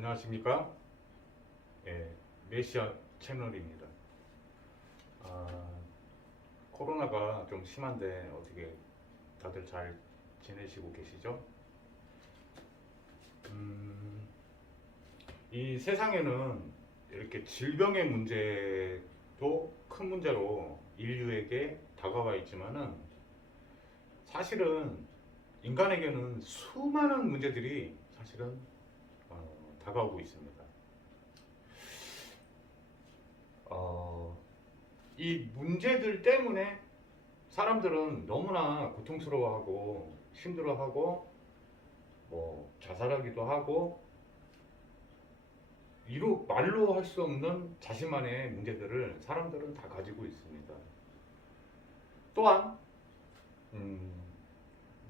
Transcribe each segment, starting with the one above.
안녕하십니까? 예, 메시아 채널입니다. 아, 코로나가 좀 심한데 어떻게 다들 잘 지내시고 계시죠? 음, 이 세상에는 이렇게 질병의 문제도 큰 문제로 인류에게 다가와 있지만은 사실은 인간에게는 수많은 문제들이 사실은 다가오고 있습니다. 어, 이 문제들 때문에 사람들은 너무나 고통스러워하고 힘들어하고 뭐 자살하기도 하고 말로 할 수 없는 자신만의 문제들을 사람들은 다 가지고 있습니다. 또한 음,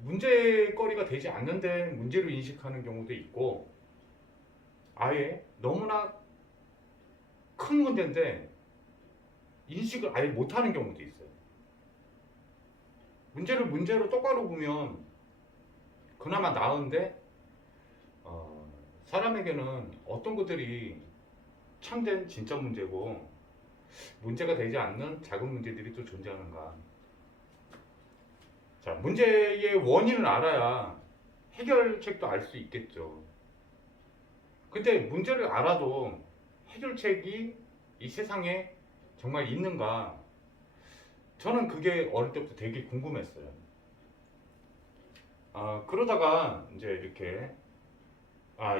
문제거리가 되지 않는데 문제로 인식하는 경우도 있고 아예 너무나 큰 문제인데 인식을 아예 못하는 경우도 있어요. 문제를 문제로 똑바로 보면 그나마 나은데 사람에게는 어떤 것들이 참된 진짜 문제고 문제가 되지 않는 작은 문제들이 또 존재하는가. 자, 문제의 원인을 알아야 해결책도 알 수 있겠죠. 근데 문제를 알아도 해결책이 이 세상에 정말 있는가? 저는 그게 어릴 때부터 되게 궁금했어요. 그러다가 이제 이렇게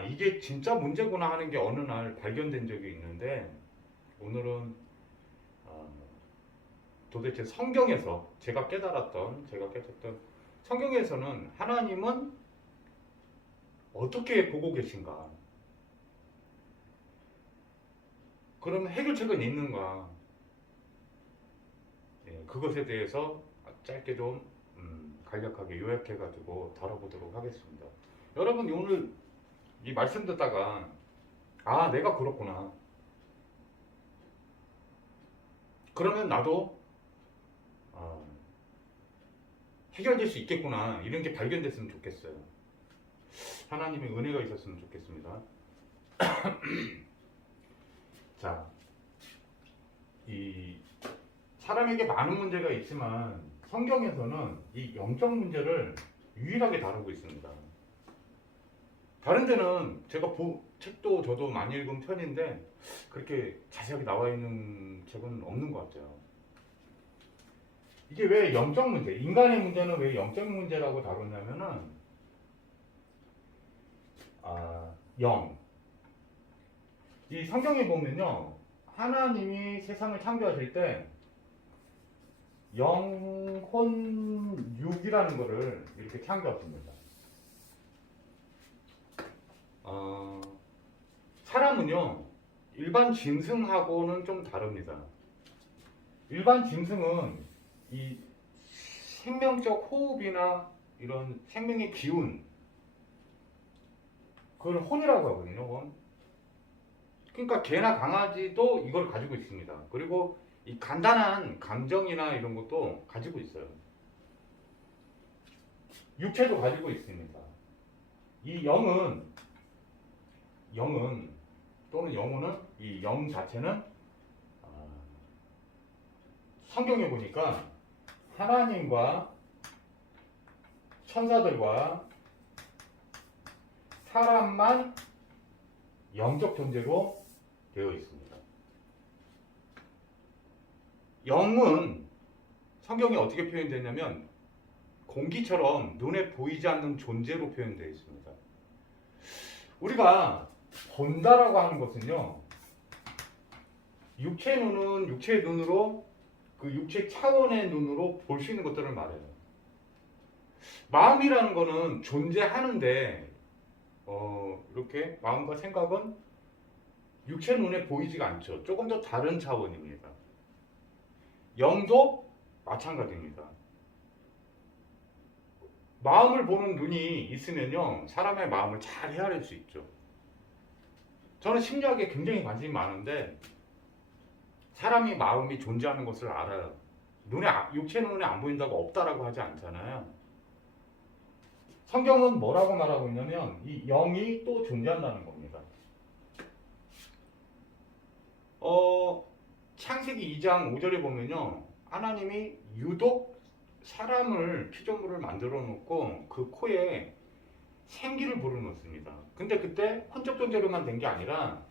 이게 진짜 문제구나 하는 게 어느 날 발견된 적이 있는데 오늘은 어, 도대체 성경에서 제가 깨달았던 성경에서는 하나님은 어떻게 보고 계신가? 그러면 해결책은 있는가? 그것에 대해서 짧게 좀 간략하게 요약해가지고 다뤄보도록 하겠습니다. 여러분 오늘 이 말씀 듣다가 내가 그렇구나. 그러면 나도 해결될 수 있겠구나. 이런 게 발견됐으면 좋겠어요. 하나님의 은혜가 있었으면 좋겠습니다. 자, 이 사람에게 많은 문제가 있지만 성경에서는 이 영적 문제를 유일하게 다루고 있습니다. 다른 데는 제가 책도 저도 많이 읽은 편인데 그렇게 자세하게 나와 있는 책은 없는 것 같아요. 이게 왜 영적 문제, 인간의 문제는 왜 영적 문제라고 다루냐면은 영. 이 성경에 보면요, 하나님이 세상을 창조하실 때 영혼 육이라는 거를 이렇게 창조하십니다. 사람은요, 일반 짐승하고는 좀 다릅니다. 일반 짐승은 이 생명적 호흡이나 이런 생명의 기운, 그걸 혼이라고 하거든요. 혼. 그러니까 개나 강아지도 이걸 가지고 있습니다. 그리고 이 간단한 감정이나 이런 것도 가지고 있어요. 육체도 가지고 있습니다. 이 영은 또는 영혼은 이 영 자체는 성경에 보니까 하나님과 천사들과 사람만 영적 존재로 되어 있습니다. 영은 성경에 어떻게 표현되냐면 공기처럼 눈에 보이지 않는 존재로 표현되어 있습니다. 우리가 본다라고 하는 것은요, 육체의 눈은 육체의 눈으로 그 육체 차원의 눈으로 볼 수 있는 것들을 말해요. 마음이라는 거는 존재하는데 이렇게 마음과 생각은 육체 눈에 보이지가 않죠. 조금 더 다른 차원입니다. 영도 마찬가지입니다. 마음을 보는 눈이 있으면요, 사람의 마음을 잘 헤아릴 수 있죠. 저는 심리학에 굉장히 관심이 많은데 사람이 마음이 존재하는 것을 알아요. 육체 눈에 안 보인다고 없다라고 하지 않잖아요. 성경은 뭐라고 말하고 있냐면 이 영이 또 존재한다는 겁니다. 어, 창세기 2장 5절에 보면요. 하나님이 유독 사람을 피조물을 만들어 놓고 그 코에 생기를 불어넣습니다. 근데 그때 혼적 존재로만 된 게 아니라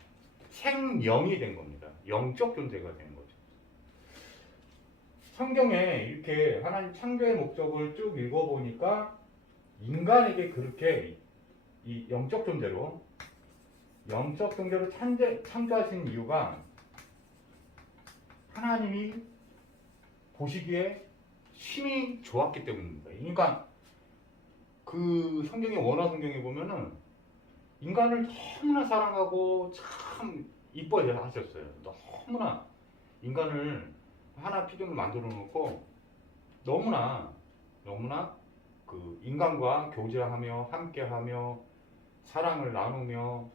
생명이 된 겁니다. 영적 존재가 된 거죠. 성경에 이렇게 하나님 창조의 목적을 쭉 읽어보니까 인간에게 그렇게 이 영적 존재로 창조하신 이유가 하나님이 보시기에 심히 좋았기 때문입니다. 그러니까 그 성경의 원어 성경에 보면은 인간을 너무나 사랑하고 참 이뻐해 하셨어요. 너무나 인간을 하나 피조물 만들어 놓고 너무나 그 인간과 교제하며 함께하며 사랑을 나누며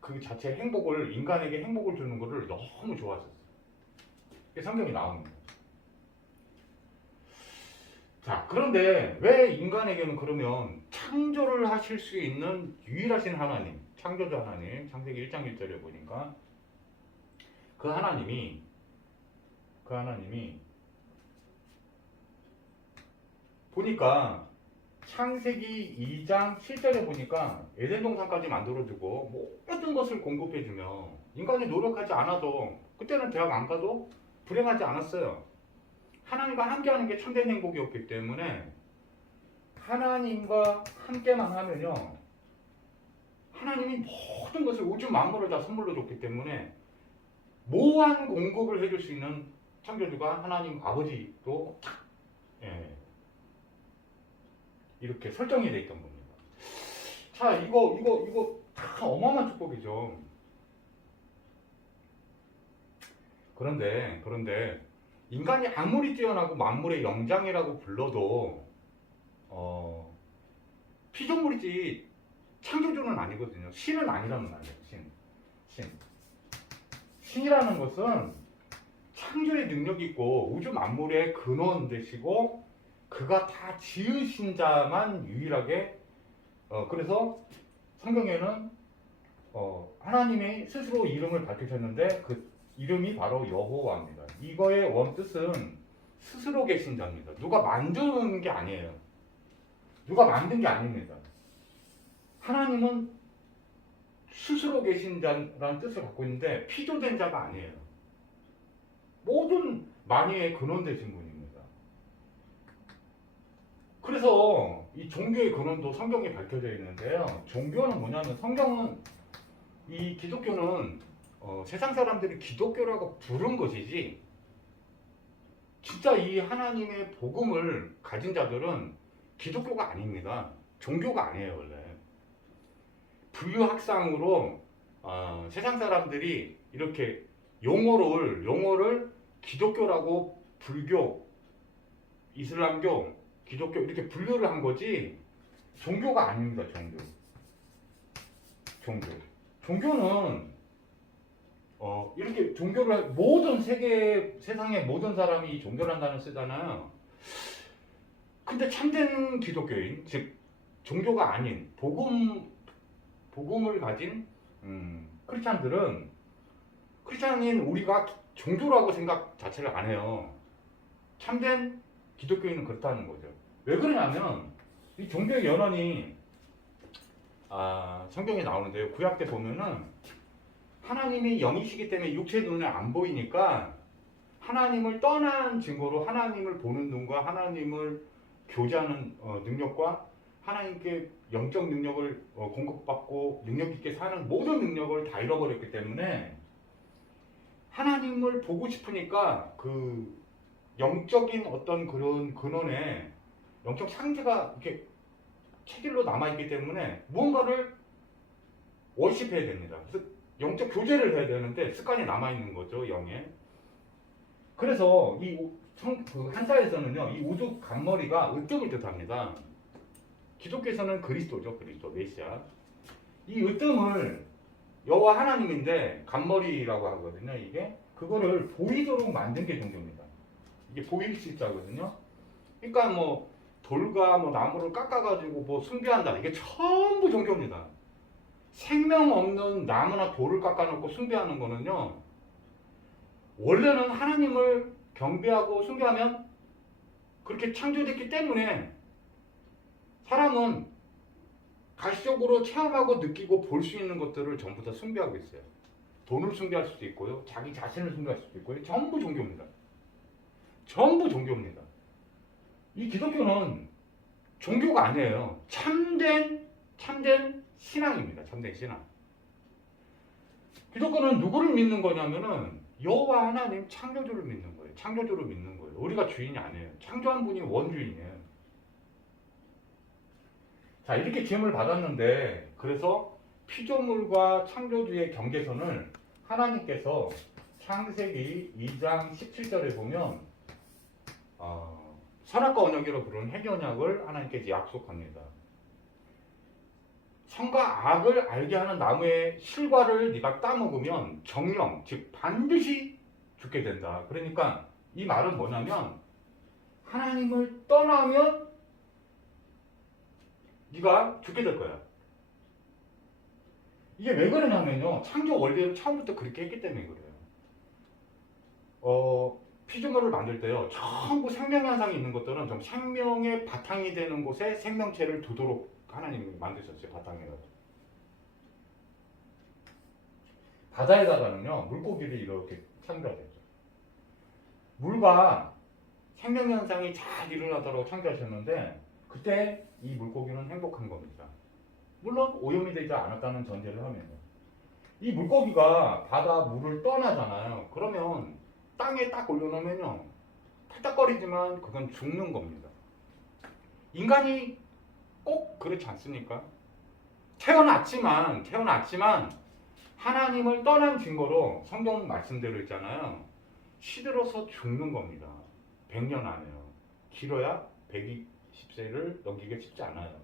그 자체 행복을 인간에게 행복을 주는 것을 너무 좋아하셨어요. 그게 성경이 나옵니다. 자, 그런데 왜 인간에게는 그러면 창조를 하실 수 있는 유일하신 하나님, 창조주 하나님, 창세기 1장 1절에 보니까 그 하나님이 보니까 창세기 2장 7절에 보니까 에덴 동산까지 만들어주고 모든 것을 공급해주며 인간이 노력하지 않아도 그때는 대학 안 가도 불행하지 않았어요. 하나님과 함께하는 게 참된 행복이었기 때문에 하나님과 함께만 하면요 하나님이 모든 것을 우주 만물을 다 선물로 줬기 때문에 무한 공급을 해줄 수 있는 창조주가 하나님 아버지로 이렇게 설정이 돼 있던 겁니다. 자, 이거 다 어마어마한 축복이죠. 그런데 인간이 아무리 뛰어나고 만물의 영장이라고 불러도 피조물이지 창조주는 아니거든요. 신은 아니라는 말이에요. 신이라는 것은 창조의 능력이 있고 우주 만물의 근원 되시고 그가 다 지으신 자만 유일하게 그래서 성경에는 하나님이 스스로 이름을 밝히셨는데 그 이름이 바로 여호와입니다. 이거의 원뜻은 스스로 계신 자입니다. 누가 만드는 게 아니에요. 누가 만든 게 아닙니다. 하나님은 스스로 계신 자라는 뜻을 갖고 있는데 피조된 자가 아니에요. 모든 만유의 근원 되신 분입니다. 그래서 이 종교의 근원도 성경에 밝혀져 있는데요. 종교는 뭐냐면 성경은 이 기독교는 세상 사람들이 기독교라고 부른 것이지 진짜 이 하나님의 복음을 가진 자들은 기독교가 아닙니다. 종교가 아니에요. 원래 분류학상으로 세상 사람들이 이렇게 용어를 기독교라고 불교, 이슬람교, 기독교 이렇게 분류를 한 거지 종교가 아닙니다. 종교는 이렇게 종교를 모든 세상의 모든 사람이 이 종교란 단어를 쓰잖아요. 근데 참된 기독교인, 즉 종교가 아닌 복음을 가진 크리스찬인 우리가 종교라고 생각 자체를 안 해요. 참된 기독교인은 그렇다는 거죠. 왜 그러냐면 이 종교의 연원이 성경에 나오는데요. 구약 때 보면은 하나님이 영이시기 때문에 육체의 눈에 안 보이니까 하나님을 떠난 증거로 하나님을 보는 눈과 하나님을 교제하는 능력과 하나님께 영적 능력을 공급받고 능력 있게 사는 모든 능력을 다 잃어버렸기 때문에 하나님을 보고 싶으니까 그 영적인 어떤 그런 근원에 영적 상태가 이렇게 체질로 남아있기 때문에 무언가를 월십해야 됩니다. 그래서 영적 교제를 해야 되는데 습관이 남아있는 거죠, 영에. 그래서 그 한자에서는요, 이 우주 간머리가 으뜸을 뜻합니다. 기독교에서는 그리스도죠, 그리스도, 메시아. 이 으뜸을 여호와 하나님인데 간머리라고 하거든요, 이게. 그거를 보이도록 만든 게 종교입니다. 이게 보일 실자거든요. 그러니까 돌과 나무를 깎아가지고 숭배한다. 이게 전부 종교입니다. 생명 없는 나무나 돌을 깎아놓고 숭배하는 거는요, 원래는 하나님을 경배하고 숭배하면 그렇게 창조됐기 때문에 사람은 가시적으로 체험하고 느끼고 볼 수 있는 것들을 전부 다 숭배하고 있어요. 돈을 숭배할 수도 있고요, 자기 자신을 숭배할 수도 있고요. 전부 종교입니다. 전부 종교입니다. 이 기독교는 종교가 아니에요. 참된 신앙입니다. 참된 신앙. 기독교는 누구를 믿는 거냐면은 여호와 하나님 창조주를 믿는 거예요. 창조주를 믿는 거예요. 우리가 주인이 아니에요. 창조한 분이 원주인이에요. 자, 이렇게 지음을 받았는데, 그래서 피조물과 창조주의 경계선을 하나님께서 창세기 2장 17절에 보면 선악과 언약이라고 부르는 해견약을 하나님께서 약속합니다. 선과 악을 알게 하는 나무의 실과를 네가 따먹으면 정령, 즉 반드시 죽게 된다. 그러니까 이 말은 뭐냐면 하나님을 떠나면 네가 죽게 될 거야. 이게 왜 그러냐면요, 창조 원리를 처음부터 그렇게 했기 때문에 그래요. 피조물을 만들 때요, 전부 생명 현상이 있는 것들은 좀 생명의 바탕이 되는 곳에 생명체를 두도록 하나님이 만드셨어요. 바탕에다가. 바다에다가는요, 물고기를 이렇게 창조하셨죠. 물과 생명 현상이 잘 일어나도록 창조하셨는데, 그때 이 물고기는 행복한 겁니다. 물론 오염이 되지 않았다는 전제를 하면요. 이 물고기가 바다 물을 떠나잖아요. 그러면 땅에 딱 올려놓으면요, 팔딱거리지만 그건 죽는 겁니다. 인간이 꼭 그렇지 않습니까? 태어났지만 하나님을 떠난 증거로 성경 말씀대로 있잖아요. 시들어서 죽는 겁니다. 100년 안에요. 길어야 120세를 넘기기 쉽지 않아요.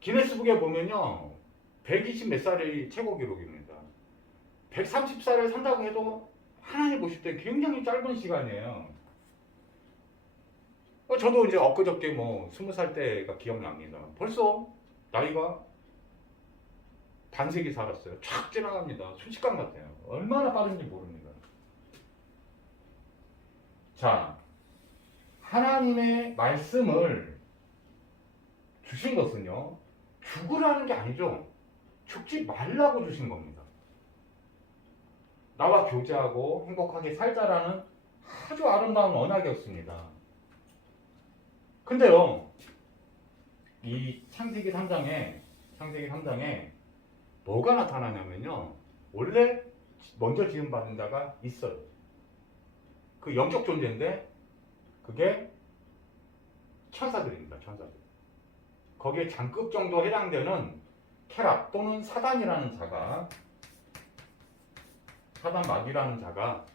기네스북에 보면요, 120 몇 살이 최고 기록입니다. 130살을 산다고 해도 하나님 보실 때 굉장히 짧은 시간이에요. 저도 이제 엊그저께 20살 때가 기억납니다. 벌써 나이가 반세기 살았어요. 촥 지나갑니다. 순식간 같아요. 얼마나 빠른지 모릅니다. 자, 하나님의 말씀을 주신 것은요, 죽으라는 게 아니죠. 죽지 말라고 주신 겁니다. 나와 교제하고 행복하게 살자라는 아주 아름다운 언약이었습니다. 근데요, 이 창세기 3장에 뭐가 나타나냐면요, 원래 먼저 지음받은 자가 있어요. 그 영적 존재인데 그게 천사들입니다. 천사들. 거기에 장급 정도 해당되는 케랍 또는 사단이라는 자가, 사단 마귀라는 자가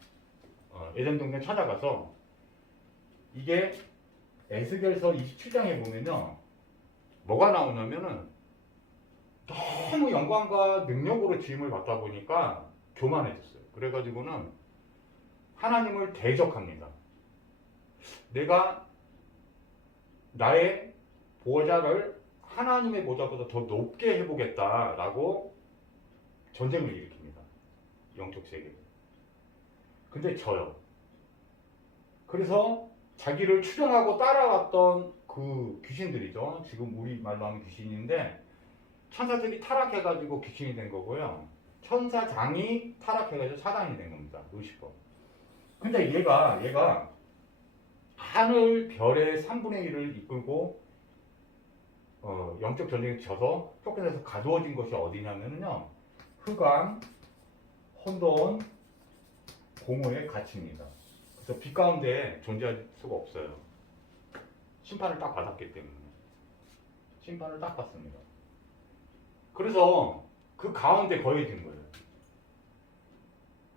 에덴 동네 찾아가서, 이게 에스겔서 27장에 보면요, 뭐가 나오냐면은 너무 영광과 능력으로 지음을 받다 보니까 교만해졌어요. 그래가지고는 하나님을 대적합니다. 내가 나의 보좌를 하나님의 보좌보다 더 높게 해보겠다라고 전쟁을 일으킵니다. 영적 세계에. 근데 져요. 그래서 자기를 추종하고 따라왔던 그 귀신들이죠. 지금 우리 말로 하면 귀신인데, 천사들이 타락해가지고 귀신이 된 거고요. 천사장이 타락해가지고 사단이 된 겁니다. 루시퍼. 근데 얘가 하늘 별의 3분의 1을 이끌고 영적 전쟁에 져서 쫓겨내서 가두어진 것이 어디냐면요, 흑암, 혼돈, 공허에 갇힙니다. 그래서 빛 가운데 존재할 수가 없어요. 심판을 딱 받았기 때문에. 심판을 딱 받습니다. 그래서 그 가운데 거해진 거예요.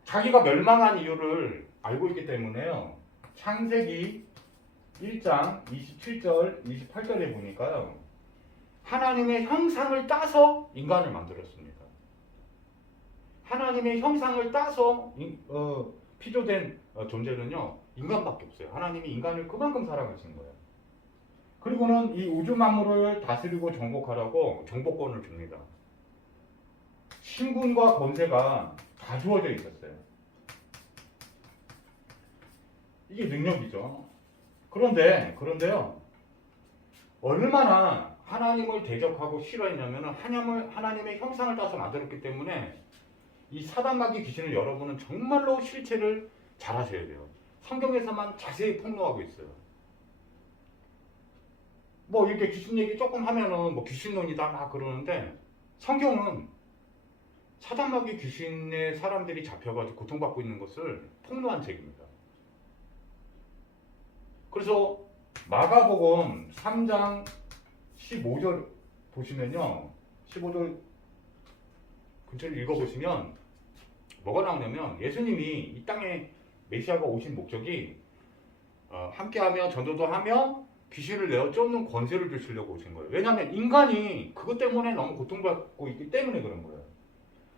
자기가 멸망한 이유를 알고 있기 때문에요. 창세기 1장 27절, 28절에 보니까요, 하나님의 형상을 따서 인간을 만들었습니다. 하나님의 형상을 따서 피조된 존재는요, 인간밖에 없어요. 하나님이 인간을 그만큼 사랑하신 거예요. 그리고는 이 우주 만물을 다스리고 정복하라고 정복권을 줍니다. 신분과 권세가 다 주어져 있었어요. 이게 능력이죠. 그런데요. 얼마나 하나님을 대적하고 싫어했냐면은 하나님의 형상을 따서 만들었기 때문에 이 사단마귀 귀신을 여러분은 정말로 실체를 잘 아셔야 돼요. 성경에서만 자세히 폭로하고 있어요. 뭐 이렇게 귀신 얘기 조금 하면은 뭐 귀신론이다 막 그러는데 성경은 사단마귀 귀신의 사람들이 잡혀가지고 고통받고 있는 것을 폭로한 책입니다. 그래서 마가복음 3장 15절 보시면요. 15절 근처를 읽어보시면 뭐가 나오냐면 예수님이 이 땅에 메시아가 오신 목적이 함께하며 전도도 하며 귀신을 내어 쫓는 권세를 주시려고 오신 거예요. 왜냐하면 인간이 그것 때문에 너무 고통받고 있기 때문에 그런 거예요.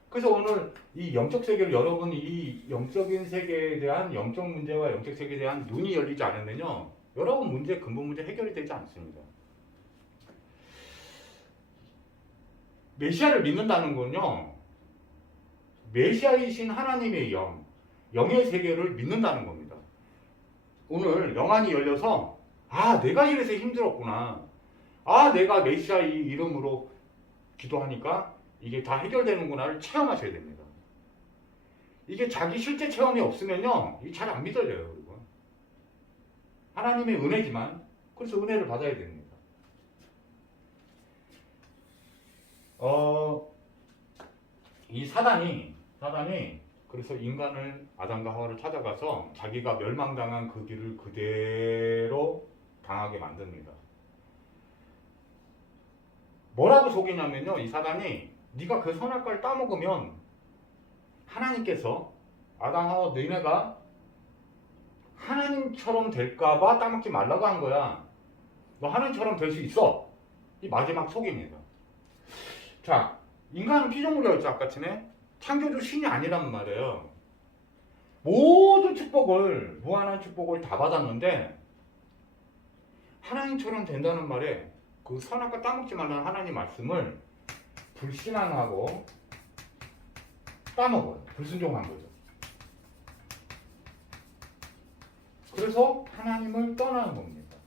그래서 오늘 이 영적 세계를 여러분 이 영적인 세계에 대한 영적 문제와 영적 세계에 대한 눈이 열리지 않으면요. 여러분 문제 근본 문제 해결이 되지 않습니다. 메시아를 믿는다는 건요. 메시아이신 하나님의 영의 세계를 믿는다는 겁니다. 오늘 영안이 열려서 내가 이래서 힘들었구나. 내가 메시아 이 이름으로 기도하니까 이게 다 해결되는구나를 체험하셔야 됩니다. 이게 자기 실제 체험이 없으면요. 이게 잘 안 믿어져요. 그리고 하나님의 은혜지만 그래서 은혜를 받아야 됩니다. 이 사단이 그래서 인간을 아담과 하와를 찾아가서 자기가 멸망당한 그 길을 그대로 당하게 만듭니다. 뭐라고 속이냐면요. 이 사단이 네가 그 선악과를 따먹으면 하나님께서 아담 하와 너희네가 하나님처럼 될까봐 따먹지 말라고 한 거야. 너 하나님처럼 될 수 있어. 이 마지막 속입니다. 자, 인간은 피조물이었죠. 아까 전에 창조주 신이 아니란 말이에요. 모든 축복을 무한한 축복을 다 받았는데 하나님처럼 된다는 말에 그 선악과 따먹지 말라는 하나님 말씀을 불신앙하고 따먹어요. 불순종한 거죠. 그래서 하나님을 떠나는 겁니다.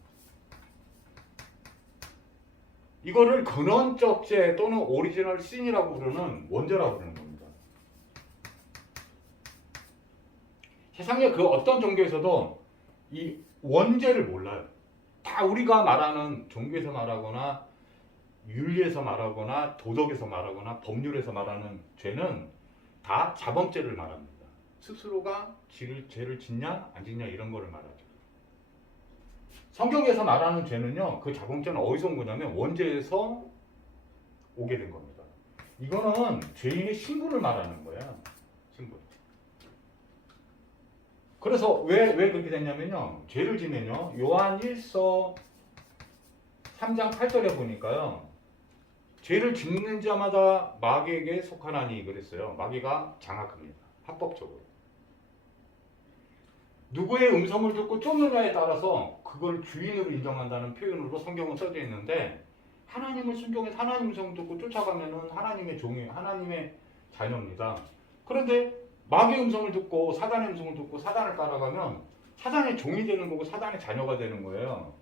이거를 근원적 죄 또는 오리지널 신이라고 부르는 원죄라고 부르는 겁니다. 세상에 그 어떤 종교에서도 이 원죄를 몰라요. 다 우리가 말하는 종교에서 말하거나 윤리에서 말하거나 도덕에서 말하거나 법률에서 말하는 죄는 다 자범죄를 말합니다. 스스로가 죄를 짓냐 안 짓냐 이런 거를 말하죠. 성경에서 말하는 죄는요. 그 자범죄는 어디서 온 거냐면 원죄에서 오게 된 겁니다. 이거는 죄인의 신분을 말하는 거야. 신분. 그래서 왜 그렇게 됐냐면요. 죄를 지면요. 요한 1서 3장 8절에 보니까요. 죄를 짓는 자마다 마귀에게 속하나니 그랬어요. 마귀가 장악합니다. 합법적으로. 누구의 음성을 듣고 쫓느냐에 따라서 그걸 주인으로 인정한다는 표현으로 성경은 써져 있는데 하나님을 순종해서 하나님 음성을 듣고 쫓아가면은 하나님의 종이 하나님의 자녀입니다. 그런데 마귀의 음성을 듣고 사단의 음성을 듣고 사단을 따라가면 사단의 종이 되는 거고 사단의 자녀가 되는 거예요.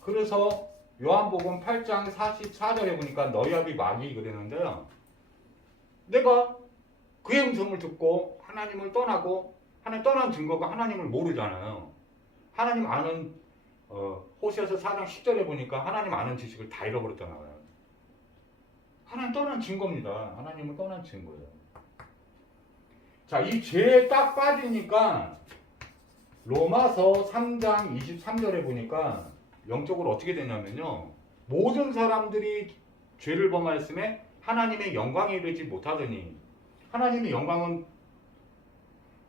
그래서 요한복음 8장 44절에 보니까 너희 아비 마귀 그랬는데요. 내가 그의 음성을 듣고 하나님을 떠나고 하나님 떠난 증거가 하나님을 모르잖아요. 하나님 아는 호세아서 4장 10절에 보니까 하나님 아는 지식을 다 잃어버렸잖아요. 하나님 떠난 증거입니다. 하나님을 떠난 증거예요. 자, 이 죄에 딱 빠지니까 로마서 3장 23절에 보니까 영적으로 어떻게 되냐면요. 모든 사람들이 죄를 범하였음에 하나님의 영광에 이르지 못하더니 하나님의 영광은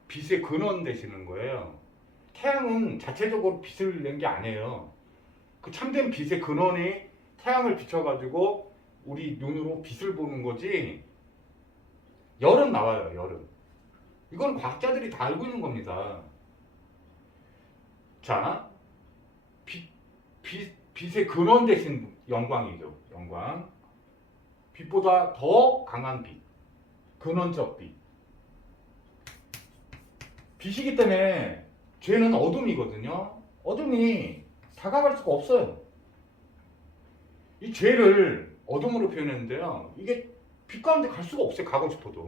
빛의 근원 되시는 거예요. 태양은 자체적으로 빛을 낸 게 아니에요. 그 참된 빛의 근원이 태양을 비춰가지고 우리 눈으로 빛을 보는 거지. 열은 나와요. 열은. 이건 과학자들이 다 알고 있는 겁니다. 자, 빛의 근원 대신 영광이죠. 영광. 빛보다 더 강한 빛. 근원적 빛. 빛이기 때문에 죄는 어둠이거든요. 어둠이 다가갈 수가 없어요. 이 죄를 어둠으로 표현했는데요. 이게 빛 가운데 갈 수가 없어요. 가고 싶어도.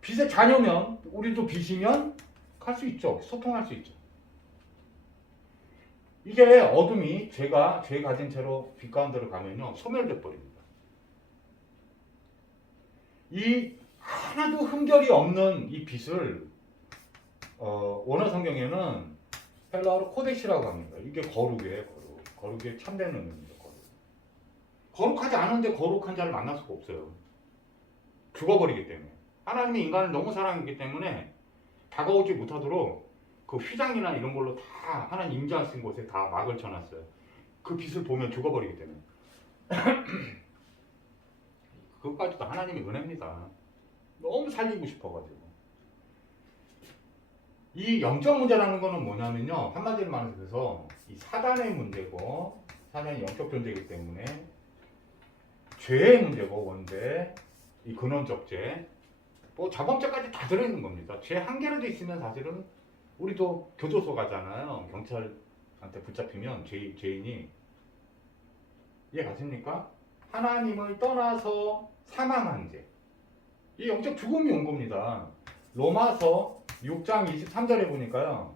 빛의 자녀면, 우리도 빛이면 갈 수 있죠. 소통할 수 있죠. 이게 어둠이 죄 가진 채로 빛 가운데로 가면요. 소멸돼 버립니다. 이 하나도 흠결이 없는 이 빛을 원어 성경에는 헬라어로 코데시라고 합니다. 이게 거룩이에요. 거룩의 참된 의미입니다. 거룩하지 않은데 거룩한 자를 만날 수가 없어요. 죽어버리기 때문에. 하나님이 인간을 너무 사랑했기 때문에 다가오지 못하도록 그 휘장이나 이런 걸로 다 하나님 임재하신 곳에 다 막을 쳐놨어요. 그 빛을 보면 죽어버리기 때문에. 그것까지도 하나님의 은혜입니다. 너무 살리고 싶어가지고. 이 영적 문제라는 거는 뭐냐면요. 한마디로 말해서 이 사단의 문제고, 사단이 영적 존재이기 때문에 죄의 문제고, 원죄, 이 근원적 죄, 뭐 자범죄까지 다 들어있는 겁니다. 죄 한 개라도 있으면 사실은 우리도 교도소 가잖아요. 경찰한테 붙잡히면 죄인이 이해 가십니까? 하나님을 떠나서 사망한 죄. 이 영적 죽음이 온 겁니다. 로마서 6장 23절에 보니까요.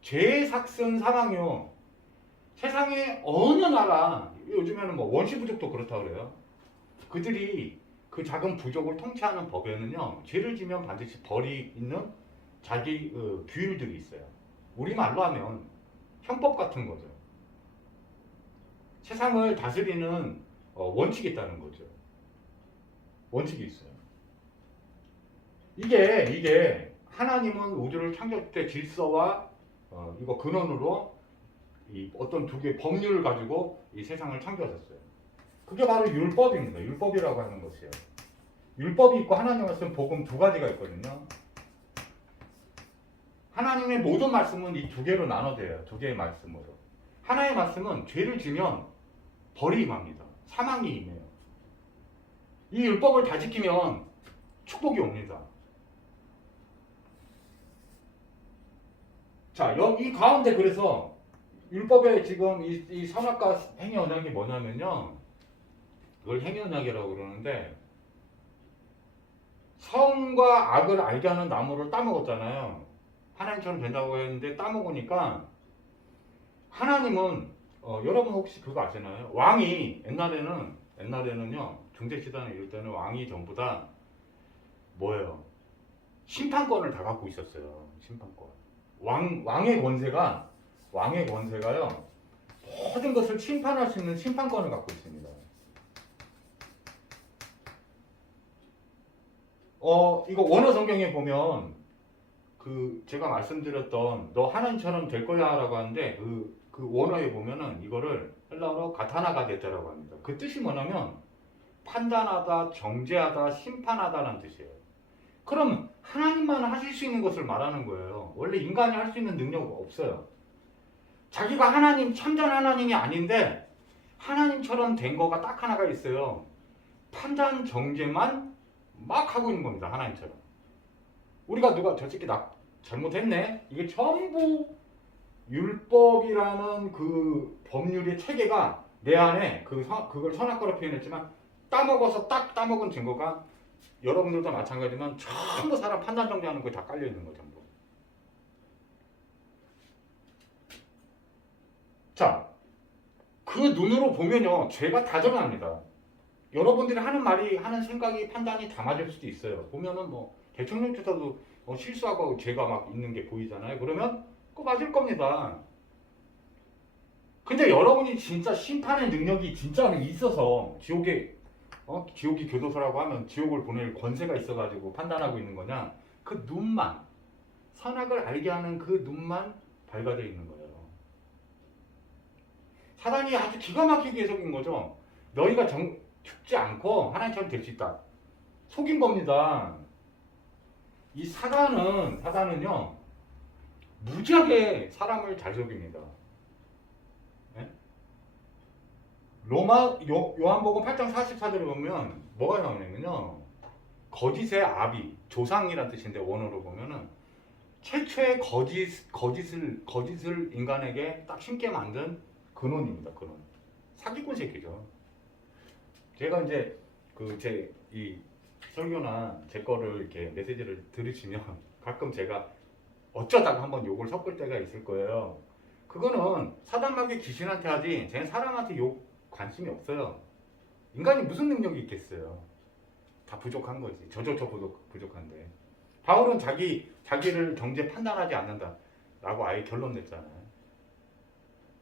죄의 삭은 사망이요. 세상에 어느 나라, 요즘에는 뭐 원시 부족도 그렇다고 그래요. 그들이 그 작은 부족을 통치하는 법에는요. 죄를 지면 반드시 벌이 있는 자기 규율들이 있어요. 우리말로 하면 형법 같은 거죠. 세상을 다스리는 원칙이 있다는 거죠. 원칙이 있어요. 이게 하나님은 우주를 창조할 때 질서와 이거 근원으로 이 어떤 두 개의 법률을 가지고 이 세상을 창조하셨어요. 그게 바로 율법입니다. 율법이라고 하는 것이에요. 율법이 있고 하나님 말씀, 복음 두 가지가 있거든요. 하나님의 모든 말씀은 이 두 개로 나눠져요. 두 개의 말씀으로. 하나의 말씀은 죄를 지면 벌이 임합니다. 사망이 임해요. 이 율법을 다 지키면 축복이 옵니다. 자, 여기 가운데 그래서 율법에 지금 이 선악과 행위 언약이 뭐냐면요. 그걸 행위 언약이라고 그러는데 선과 악을 알게 하는 나무를 따먹었잖아요. 하나님처럼 된다고 했는데 따먹으니까 하나님은 여러분 혹시 그거 아시나요? 왕이 옛날에는요 중세시대나 이럴 때는 왕이 전부 다 뭐예요? 심판권을 다 갖고 있었어요. 심판권. 왕의 권세가요 모든 것을 심판할 수 있는 심판권을 갖고 있습니다. 이거 원어 성경에 보면 제가 말씀드렸던 너 하나님처럼 될 거야 라고 하는데 그 원어에 보면은 이거를 헬라어로 가타나가데테라고 합니다. 그 뜻이 뭐냐면 판단하다, 정죄하다, 심판하다라는 뜻이에요. 그럼 하나님만 하실 수 있는 것을 말하는 거예요. 원래 인간이 할 수 있는 능력은 없어요. 자기가 참전 하나님이 아닌데 하나님처럼 된 거가 딱 하나가 있어요. 판단, 정죄만 막 하고 있는 겁니다. 하나님처럼. 우리가 누가 저 새끼 나 잘못했네? 이게 전부 율법이라는 그 법률의 체계가 내 안에 그걸 선악과로 표현했지만 따먹어서 딱 따먹은 증거가 여러분들도 마찬가지지만 전부 사람 판단 정죄하는 거에 다 깔려 있는 거죠. 전부. 자, 그 눈으로 보면요 죄가 다 드러납니다. 여러분들이 하는 말이 하는 생각이 판단이 다 맞을 수도 있어요. 보면은 뭐 대통령 조사도 실수하고 죄가 막 있는 게 보이잖아요. 그러면 그거 맞을 겁니다. 근데 여러분이 진짜 심판의 능력이 진짜 있어서 지옥이 교도소라고 하면 지옥을 보낼 권세가 있어가지고 판단하고 있는 거냐? 그 눈만, 선악을 알게 하는 그 눈만 밝아져 있는 거예요. 사단이 아주 기가 막히게 속인 거죠. 너희가 죽지 않고 하나님처럼 될 수 있다. 속인 겁니다. 이 사단은요 무지하게 사람을 잘 속입니다. 요한복음 8장 44절에 보면 뭐가 나오냐면요. 거짓의 아비, 조상이란 뜻인데 원어로 보면은 최초의 거짓을 인간에게 딱 심게 만든 근원입니다. 근원. 사기꾼 새끼죠. 제가 이제 제 이 설교나 제 거를 이렇게 메시지를 들으시면 가끔 제가 어쩌다가 한번 욕을 섞을 때가 있을 거예요. 그거는 사단마귀 귀신한테 하지 쟤는 사람한테 욕 관심이 없어요. 인간이 무슨 능력이 있겠어요. 다 부족한 거지. 저조차 부족한데. 바울은 자기를 정죄 판단하지 않는다 라고 아예 결론 냈잖아요.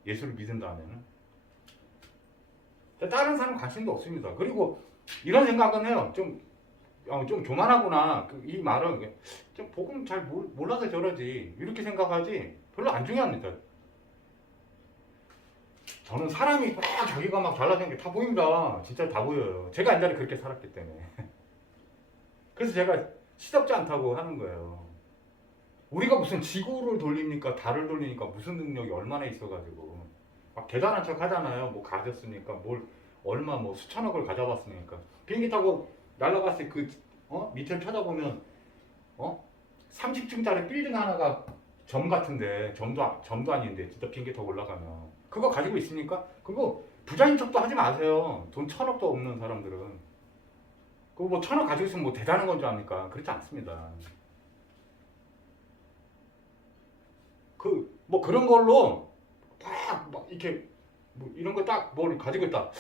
예수를 믿은 다음에는. 다른 사람 관심도 없습니다. 그리고 이런 생각은 해요. 좀 교만하구나. 이 말은 좀 복음 잘 몰라서 저러지. 이렇게 생각하지 별로 안 중요합니다. 저는 사람이 막 자기가 막 잘나는 게 다 보입니다. 진짜 다 보여요. 제가 옛날에 그렇게 살았기 때문에. 그래서 제가 시덥지 않다고 하는 거예요. 우리가 무슨 지구를 돌립니까? 달을 돌리니까 무슨 능력이 얼마나 있어가지고 막 대단한 척 하잖아요. 뭐 가졌으니까 얼마 수천억을 가져봤으니까 비행기 타고 날아갔을 때 밑을 쳐다보면 30층짜리 빌딩 하나가 점 같은데 점도 아닌데 진짜 비행기 타고 올라가면 그거 가지고 있으니까 그거 부자인 척도 하지 마세요. 돈 1,000억도 없는 사람들은 그거 1,000억 가지고 있으면 대단한 건 줄 압니까? 그렇지 않습니다. 그런 걸로 막 이렇게 이런 거 딱 뭘 가지고 있다.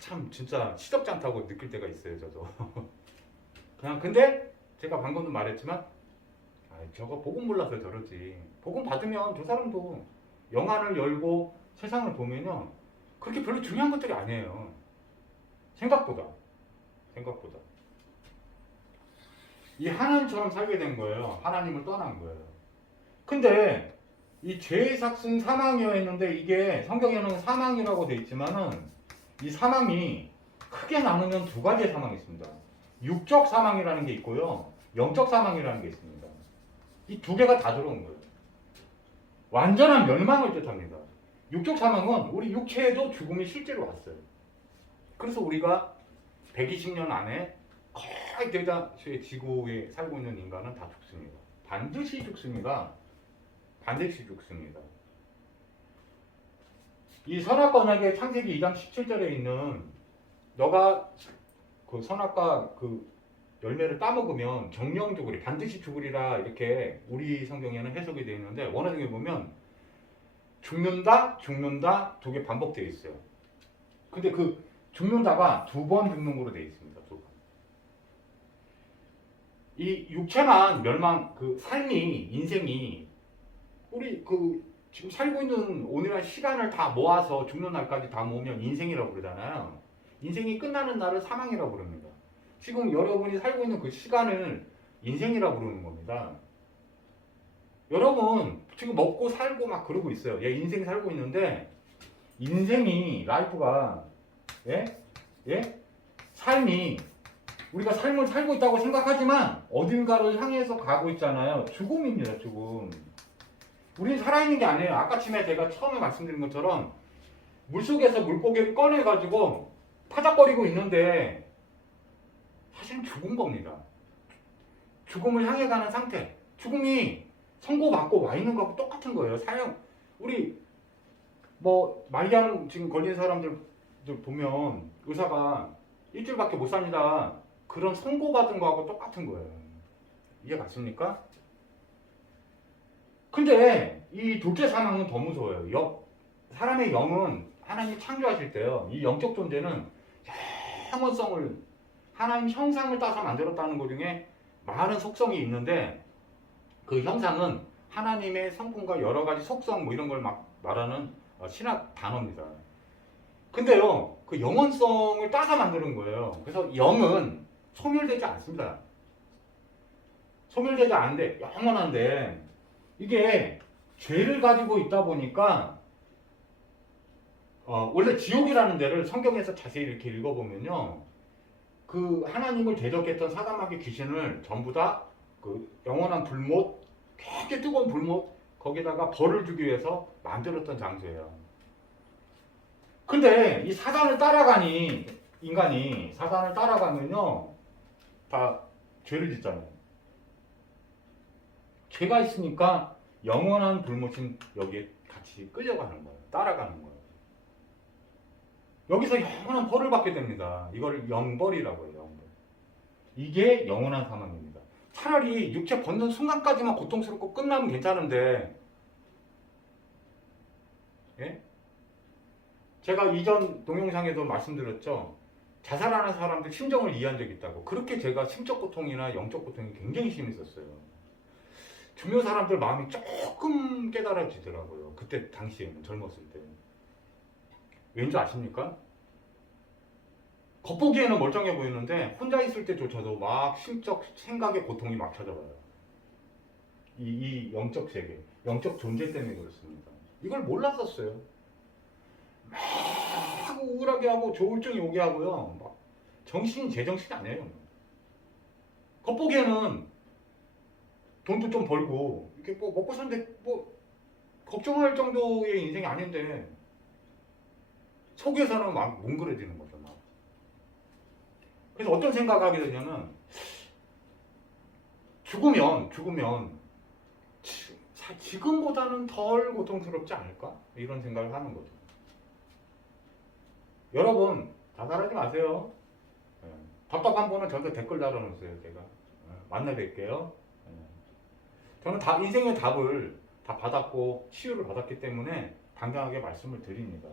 참 진짜 시덥지 않다고 느낄 때가 있어요. 저도. 그냥 근데 제가 방금도 말했지만 저거 복음 몰라서 저러지. 복음 받으면 저 사람도 영안을 열고 세상을 보면요. 그렇게 별로 중요한 것들이 아니에요. 생각보다. 이 하나님처럼 살게 된 거예요. 하나님을 떠난 거예요. 근데 이 죄의 삭은 사망이어 했는데 이게 성경에는 사망이라고 돼 있지만은 이 사망이 크게 나누면 두 가지의 사망이 있습니다. 육적 사망이라는 게 있고요. 영적 사망이라는 게 있습니다. 이 두 개가 다 들어온 거예요. 완전한 멸망을 뜻합니다. 육적 사망은 우리 육체에도 죽음이 실제로 왔어요. 그래서 우리가 120년 안에 거의 대다수의 지구에 살고 있는 인간은 다 죽습니다. 반드시 죽습니다. 이 선악과 언약의 창세기 2장 17절에 있는 너가 그 선악과 그 열매를 따먹으면 정령 죽으리 반드시 죽으리라 이렇게 우리 성경에는 해석이 되어 있는데 원어적에 보면 죽는다 두 개 반복되어 있어요. 근데 그 죽는다가 2번 죽는 거로 되어 있습니다. 2번. 이 육체만 멸망 삶이 인생이 우리 지금 살고 있는 오늘의 시간을 다 모아서 죽는 날까지 다 모으면 인생이라고 그러잖아요. 인생이 끝나는 날을 사망이라고 부릅니다. 지금 여러분이 살고 있는 그 시간을 인생이라고 부르는 겁니다. 여러분 지금 먹고 살고 막 그러고 있어요. 인생 살고 있는데 인생이 라이프가 삶이 우리가 삶을 살고 있다고 생각하지만 어딘가를 향해서 가고 있잖아요. 죽음입니다. 죽음. 우리는 살아있는 게 아니에요. 아까 전에 제가 처음에 말씀드린 것처럼 물속에서 물고기를 꺼내가지고 파닥거리고 있는데 사실은 죽은 겁니다. 죽음을 향해 가는 상태. 죽음이 선고받고 와 있는 거하고 똑같은 거예요. 우리 말기암 지금 걸린 사람들 보면 의사가 일주일밖에 못 삽니다. 그런 선고받은 거하고 똑같은 거예요. 이해 갔습니까? 근데 이 둘째 사망은 더 무서워요. 사람의 영은 하나님 창조하실 때요. 이 영적 존재는 영원성을 하나님 형상을 따서 만들었다는 것 중에 많은 속성이 있는데 그 형상은 하나님의 성품과 여러 가지 속성 이런 걸 막 말하는 신학 단어입니다. 근데요. 그 영원성을 따서 만드는 거예요. 그래서 영은 소멸되지 않습니다. 소멸되지 않는데 영원한데 이게 죄를 가지고 있다 보니까 원래 지옥이라는 데를 성경에서 자세히 이렇게 읽어보면요. 그 하나님을 대적했던 사단마귀 귀신을 전부 다 그 영원한 불못, 되게 뜨거운 불못 거기다가 벌을 주기 위해서 만들었던 장소예요. 근데 이 사단을 따라가니 인간이 사단을 따라가면요 다 죄를 짓잖아요. 죄가 있으니까 영원한 불못인 여기에 같이 끌려가는 거예요. 따라가는 거예요. 여기서 영원한 벌을 받게 됩니다. 이걸 영벌이라고 해요. 영벌. 이게 영원한 사망입니다. 차라리 육체 벗는 순간까지만 고통스럽고 끝나면 괜찮은데, 예? 제가 이전 동영상에도 말씀드렸죠. 자살하는 사람들 심정을 이해한 적이 있다고. 그렇게 제가 심적 고통이나 영적 고통이 굉장히 심했었어요. 주변 사람들 마음이 조금 깨달아지더라고요. 그때 당시에는 젊었을 때. 왠지 아십니까? 겉보기에는 멀쩡해 보이는데 혼자 있을 때조차도 막 심적 생각의 고통이 막 찾아와요. 이 영적 세계, 영적 존재 때문에 그렇습니다. 이걸 몰랐었어요. 막 우울하게 하고 조울증이 오게 하고요. 막 정신이 제정신이 아니에요. 겉보기에는 돈도 좀 벌고 이렇게 뭐 먹고 사는데 뭐 걱정할 정도의 인생이 아닌데 속에서는 막 뭉그러지는 거죠. 막. 그래서 어떤 생각을 하게 되냐면 죽으면 지금보다는 덜 고통스럽지 않을까? 이런 생각을 하는 거죠. 여러분 자살하지 마세요. 예. 답답한 분은 저한테 댓글 달아놓으세요. 제가 만나 뵐게요. 저는 다 인생의 답을 다 받았고 치유를 받았기 때문에 당당하게 말씀을 드립니다.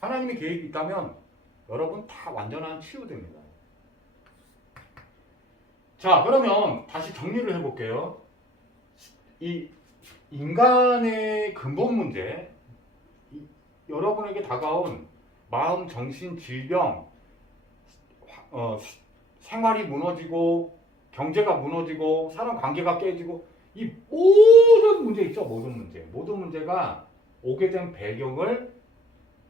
하나님의 계획이 있다면 여러분 다 완전한 치유됩니다. 자, 그러면 다시 정리를 해볼게요. 이 인간의 근본 문제, 여러분에게 다가온 마음, 정신, 질병, 생활이 무너지고 경제가 무너지고 사람 관계가 깨지고 이 모든 문제 있죠. 모든 문제가 오게 된 배경을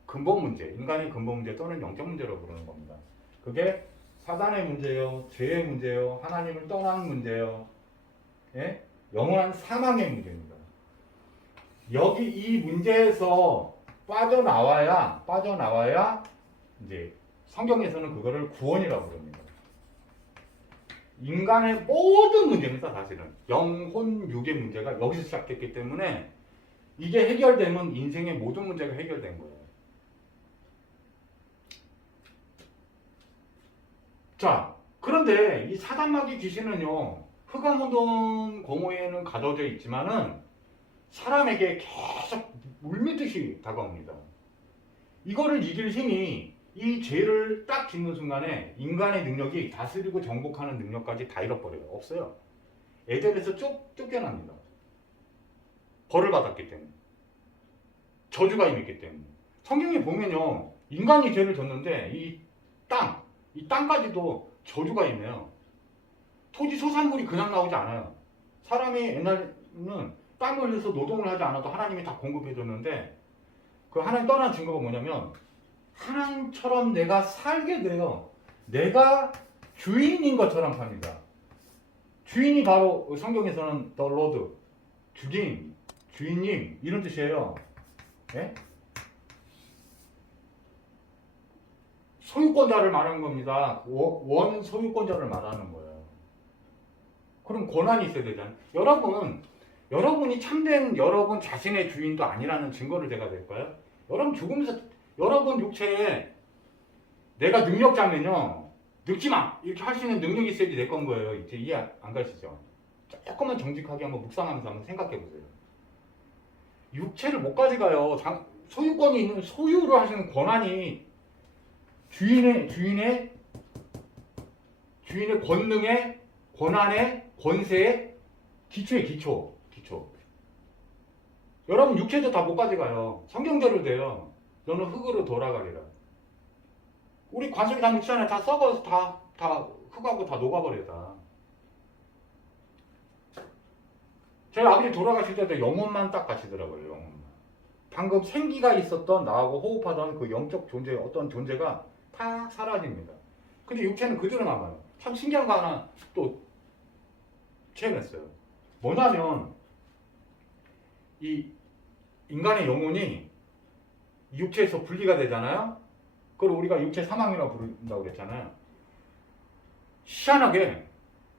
근본 문제, 인간의 근본 문제 또는 영적 문제로 부르는 겁니다. 그게 사단의 문제요, 죄의 문제요, 하나님을 떠난 문제요, 예? 영원한 사망의 문제입니다. 여기 이 문제에서 빠져나와야 이제 성경에서는 그거를 구원이라고 부릅니다. 인간의 모든 문제입니다. 사실은 영혼, 육의 문제가 여기서 시작됐기 때문에 이게 해결되면 인생의 모든 문제가 해결된 거예요. 자, 그런데 이 사단마귀 귀신은요, 흑암호돈 공허에는 가둬져 있지만은 사람에게 계속 물밀듯이 다가옵니다. 이거를 이길 힘이 이 죄를 딱 짓는 순간에 인간의 능력이 다스리고 정복하는 능력까지 다 잃어버려요. 없어요. 에덴에서 쫓겨납니다. 벌을 받았기 때문에. 저주가 임했기 때문에. 성경에 보면요, 인간이 죄를 졌는데 이 땅까지도 저주가 임해요. 토지 소산물이 그냥 나오지 않아요. 사람이 옛날에는 땀을 흘려서 노동을 하지 않아도 하나님이 다 공급해 줬는데 그 하나님 떠난 증거가 뭐냐면 하나님처럼 내가 살게 돼요. 내가 주인인 것처럼 삽니다. 주인이 바로 성경에서는 the Lord, 주인님 이런 뜻이에요. 네? 소유권자를 말하는 겁니다. 원 소유권자를 말하는 거예요. 그럼 권한이 있어야 되잖아요. 여러분이 참된 여러분 자신의 주인도 아니라는 증거를 제가 낼까요? 여러분 죽으면서 여러분 육체에 내가 능력자면요, 늙지 마! 이렇게 할 수 있는 능력이 있어야지 내 건 거예요. 이제 이해 안 가시죠? 조금만 정직하게 한번 묵상하면서 한번 생각해 보세요. 육체를 못 가져가요. 소유권이 있는 소유를 하시는 권한이 주인의 권능의 권한의 권세의 기초. 여러분 육체도 다 못 가져가요. 성경대로 돼요. 너는 흙으로 돌아가리라. 우리 관속이 다 묻잖아요. 다 썩어서 다 흙하고 다 녹아버려 다. 저희 아버지 돌아가실 때도 영혼만 딱 가시더라고요. 영혼만. 방금 생기가 있었던 나하고 호흡하던 그 영적 존재 어떤 존재가 다 사라집니다. 근데 육체는 그대로 남아요. 참 신기한 거 하나 또 체험했어요. 뭐냐면 이 인간의 영혼이 육체에서 분리가 되잖아요. 그걸 우리가 육체 사망이라고 부른다고 그랬잖아요. 희한하게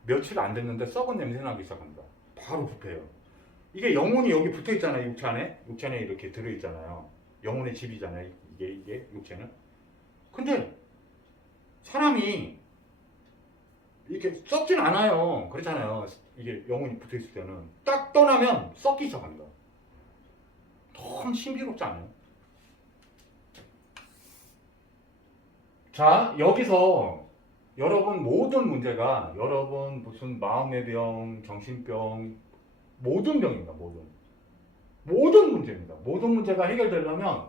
며칠 안 됐는데 썩은 냄새 나기 시작합니다. 바로 부패해요. 이게 영혼이 여기 붙어 있잖아요. 육체 안에. 육체 안에 이렇게 들어 있잖아요. 영혼의 집이잖아요. 이게 육체는. 근데 사람이 이렇게 썩진 않아요. 그렇잖아요. 이게 영혼이 붙어 있을 때는 딱 떠나면 썩기 시작합니다. 너무 신비롭지 않아요? 자, 여기서 여러분 모든 문제가 여러분 무슨 마음의 병, 정신병, 모든 병입니다. 모든 문제입니다. 모든 문제가 해결되려면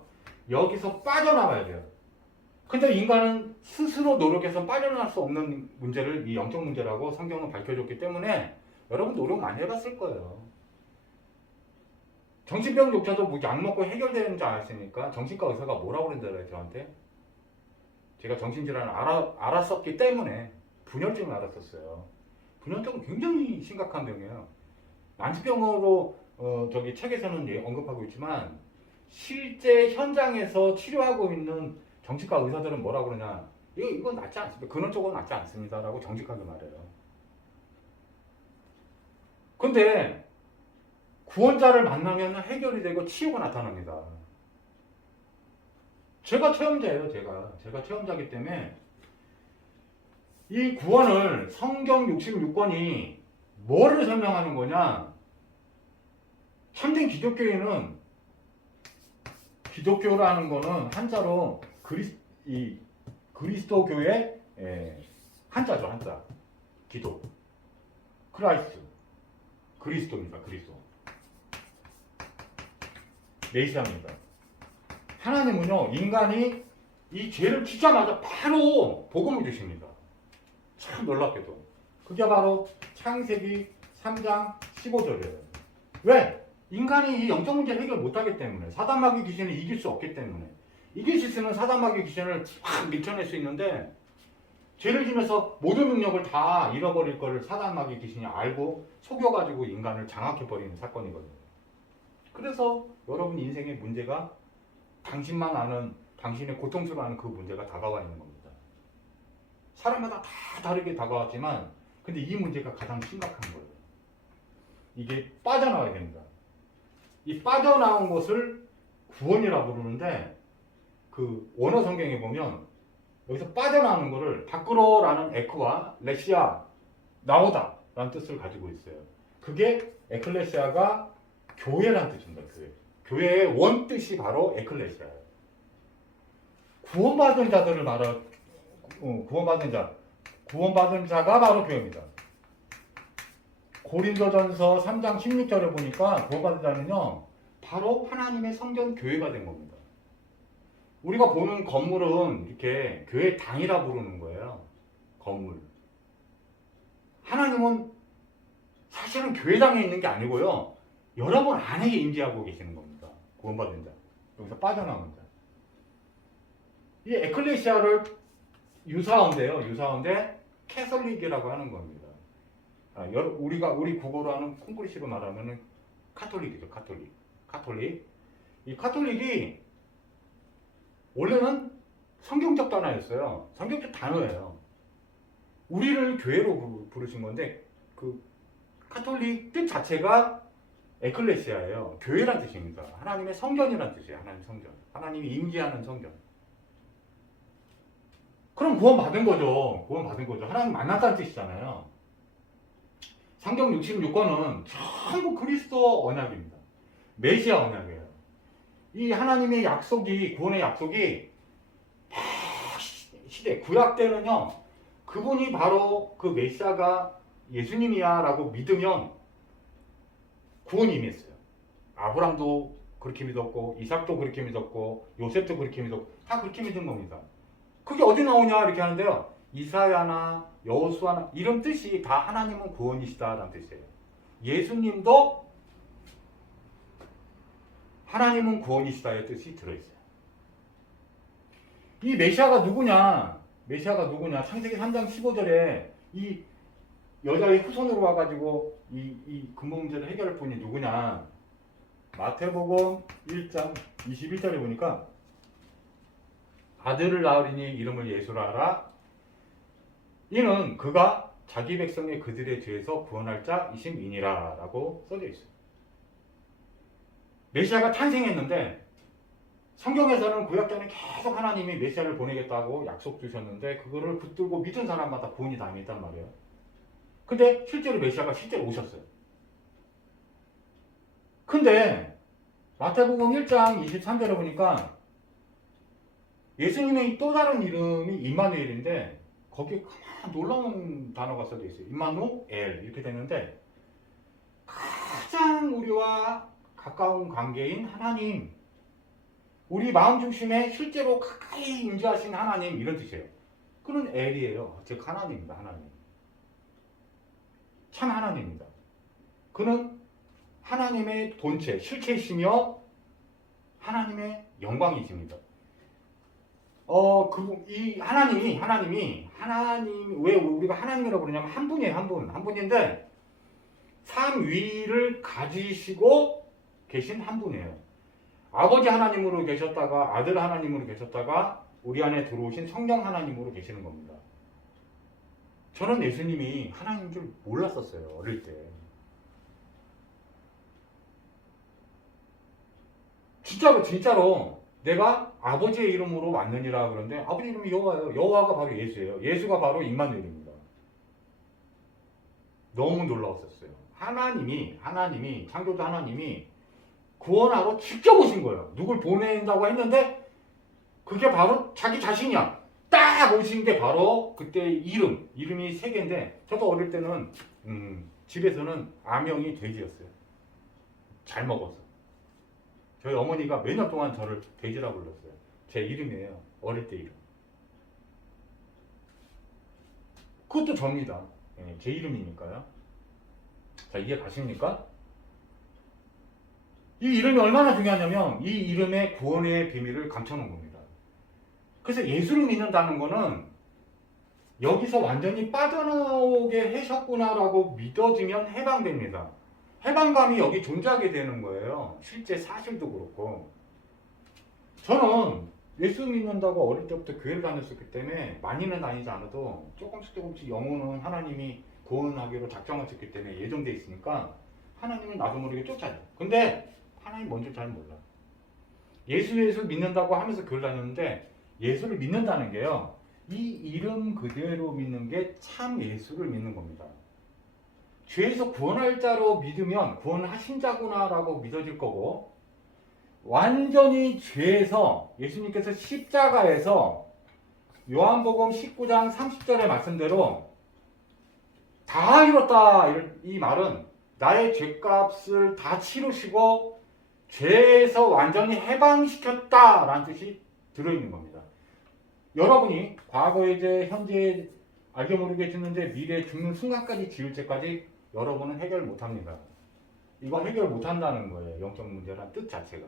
여기서 빠져나가야 돼요. 근데 인간은 스스로 노력해서 빠져나갈 수 없는 문제를 이 영적 문제라고 성경은 밝혀줬기 때문에 여러분 노력 많이 해봤을 거예요. 정신병조차도 뭐 약 먹고 해결되는 줄 알았으니까 정신과 의사가 뭐라고 그랬더라고요, 저한테. 제가 정신질환을 알았었기 때문에 분열증을 알았었어요. 분열증은 굉장히 심각한 병이에요. 만취병으로 저기 책에서는 언급하고 있지만 실제 현장에서 치료하고 있는 정신과 의사들은 뭐라고 그러냐, 이건 낫지 않습니다. 근원적으로 낫지 않습니다라고 정직하게 말해요. 근데 구원자를 만나면 해결이 되고 치유가 나타납니다. 제가 체험자예요. 제가 체험자이기 때문에 이 구원을 성경 66권이 뭐를 설명하는 거냐, 참된 기독교인은, 기독교라는 거는 한자로 그리스도교의 한자죠. 한자. 기도. 크라이스트. 그리스도입니다. 그리스도. 메시아입니다. 하나님은요, 인간이 이 죄를 짓자마자 바로 복음을 주십니다. 참 놀랍게도. 그게 바로 창세기 3장 15절이에요. 왜? 인간이 이 영적 문제를 해결 못하기 때문에, 사단마귀 귀신을 이길 수 없기 때문에. 이길 수 있으면 사단마귀 귀신을 확 밀쳐낼 수 있는데, 죄를 지면서 모든 능력을 다 잃어버릴 거를 사단마귀 귀신이 알고 속여가지고 인간을 장악해버리는 사건이거든요. 그래서 여러분 인생의 문제가 당신만 아는, 당신의 고통스러워하는 그 문제가 다가와 있는 겁니다. 사람마다 다 다르게 다가왔지만 근데 이 문제가 가장 심각한 거예요. 이게 빠져나와야 됩니다. 이 빠져나온 것을 구원이라고 부르는데, 그 원어 성경에 보면 여기서 빠져나오는 것을 밖으로라는 에크와 레시아, 나오다 라는 뜻을 가지고 있어요. 그게 에클레시아가 교회라는 뜻입니다. 교회의 원뜻이 바로 에클레시아예요. 구원받은 자들을 구원받은 자가 바로 교회입니다. 고린도전서 3장 16절에 보니까 구원받은 자는요, 바로 하나님의 성전 교회가 된 겁니다. 우리가 보는 건물은 이렇게 교회 당이라 부르는 거예요. 건물. 하나님은 사실은 교회당에 있는 게 아니고요, 여러분 안에 임재하고 계시는 겁니다. 구원받은 자. 여기서 빠져나온 자. 이 에클레시아를 유사한데 캐톨릭이라고 하는 겁니다. 우리 국어로 하는 콩글리시로 말하면 카톨릭이죠. 카톨릭. 이 카톨릭이 원래는 성경적 단어였어요. 성경적 단어예요. 우리를 교회로 부르신 건데 그 카톨릭 뜻 자체가 에클레시아예요. 교회란 뜻입니다. 하나님의 성전이란 뜻이에요. 하나님의 성전. 하나님이 임재하는 성전. 그럼 구원받은 거죠. 하나님 만났다는 뜻이잖아요. 성경 66권은 전부 그리스도 언약입니다. 메시아 언약이에요. 이 하나님의 약속이, 구원의 약속이 시대, 구약 때는요, 그분이 바로 그 메시아가 예수님이야 라고 믿으면 구원이 임했어요. 아브람도 그렇게 믿었고, 이삭도 그렇게 믿었고, 요셉도 그렇게 믿었고, 다 그렇게 믿은 겁니다. 그게 어디 나오냐 이렇게 하는데요, 이사야나 여호수아나 이런 뜻이 다 하나님은 구원이시다라는 뜻이에요. 예수님도 하나님은 구원이시다의 뜻이 들어있어요. 이 메시아가 누구냐? 창세기 3장 15절에 이 여자의 후손으로 와가지고 이 근본 문제를 해결할 분이 누구냐? 마태복음 1장 21절에 보니까 아들을 낳으리니 이름을 예수라 하라. 이는 그가 자기 백성의 그들의 죄에서 구원할 자이심이니라 라고 써져 있어요. 메시아가 탄생했는데 성경에서는 구약자는 계속 하나님이 메시아를 보내겠다고 약속 주셨는데 그거를 붙들고 믿은 사람마다 구원이 당했단 말이에요. 근데 실제로 메시아가 실제로 오셨어요. 근데 마태복음 1장 23절에 보니까 예수님의 또 다른 이름이 임마누엘인데 거기에 가만 놀라운 단어가 써져 있어요. 임마누엘 이렇게 되는데 가장 우리와 가까운 관계인 하나님, 우리 마음 중심에 실제로 가까이 임재하신 하나님 이런 뜻이에요. 그는 엘이에요. 즉 하나님입니다. 하나님. 참 하나님입니다. 그는 하나님의 본체, 실체이시며 하나님의 영광이십니다. 이 하나님이 왜 우리가 하나님이라고 그러냐면 한 분이에요. 한 분인데 삼위를 가지시고 계신 한 분이에요. 아버지 하나님으로 계셨다가 아들 하나님으로 계셨다가 우리 안에 들어오신 성령 하나님으로 계시는 겁니다. 저는 예수님이 하나님인 줄 몰랐었어요. 어릴 때. 진짜로 내가 아버지의 이름으로 왔느니라 그러는데 아버지 이름이 여호와예요. 여호와가 바로 예수예요. 예수가 바로 임마누엘입니다. 너무 놀라웠었어요. 하나님이 창조주 하나님이 구원하러 직접 오신 거예요. 누굴 보낸다고 했는데 그게 바로 자기 자신이야. 딱 오신 게 바로 그때 이름이 세 개인데 저도 어릴 때는 집에서는 아명이 돼지였어요. 잘 먹어서. 저희 어머니가 몇 년 동안 저를 돼지라 불렀어요. 제 이름이에요. 어릴 때 이름. 그것도 접니다. 제 이름이니까요. 자, 이해 가십니까? 이 이름이 얼마나 중요하냐면 이 이름의 구원의 비밀을 감춰놓은 겁니다. 그래서 예수를 믿는다는 거는 여기서 완전히 빠져나오게 하셨구나라고 믿어지면 해방됩니다. 해방감이 여기 존재하게 되는 거예요. 실제 사실도 그렇고. 저는 예수 믿는다고 어릴 때부터 교회를 다녔었기 때문에 많이는 다니지 않아도 조금씩 영혼은 하나님이 구원하기로 작정하셨기 때문에 예정돼 있으니까 하나님은 나도 모르게 쫓아요. 근데 하나님 뭔지 잘 몰라. 예수 믿는다고 하면서 교회를 다녔는데 예수를 믿는다는 게요. 이 이름 그대로 믿는 게 참 예수를 믿는 겁니다. 죄에서 구원할 자로 믿으면 구원하신 자구나라고 믿어질 거고 완전히 죄에서 예수님께서 십자가에서 요한복음 19장 30절의 말씀대로 다 이뤘다. 이 말은 나의 죄값을 다 치르시고 죄에서 완전히 해방시켰다라는 뜻이 들어있는 겁니다. 여러분이 과거의 죄, 현재 알게 모르게 짓는데 미래에 죽는 순간까지 지을 죄까지 여러분은 해결 못합니다. 이거 해결 못한다는 거예요. 영적 문제란 뜻 자체가.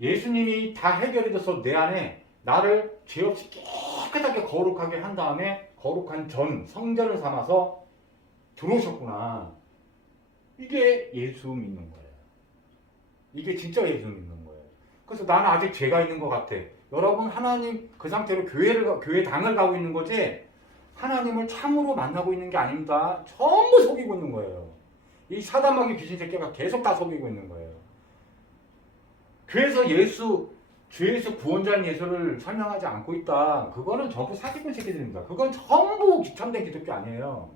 예수님이 다 해결해줘서 내 안에 나를 죄 없이 깨끗하게 거룩하게 한 다음에 거룩한 성전을 삼아서 들어오셨구나. 이게 예수 믿는 거예요. 이게 진짜 예수 믿는 거예요. 그래서 나는 아직 죄가 있는 것 같아. 여러분 하나님 그 상태로 교회당을 가고 있는 거지 하나님을 참으로 만나고 있는 게 아닙니다. 전부 속이고 있는 거예요. 이 사단마귀 귀신 새끼가 계속 다 속이고 있는 거예요. 그래서 죄에서 구원자인 예수를 설명하지 않고 있다. 그거는 전부 사기꾼 새끼들입니다. 그건 전부 참된 기독교 아니에요.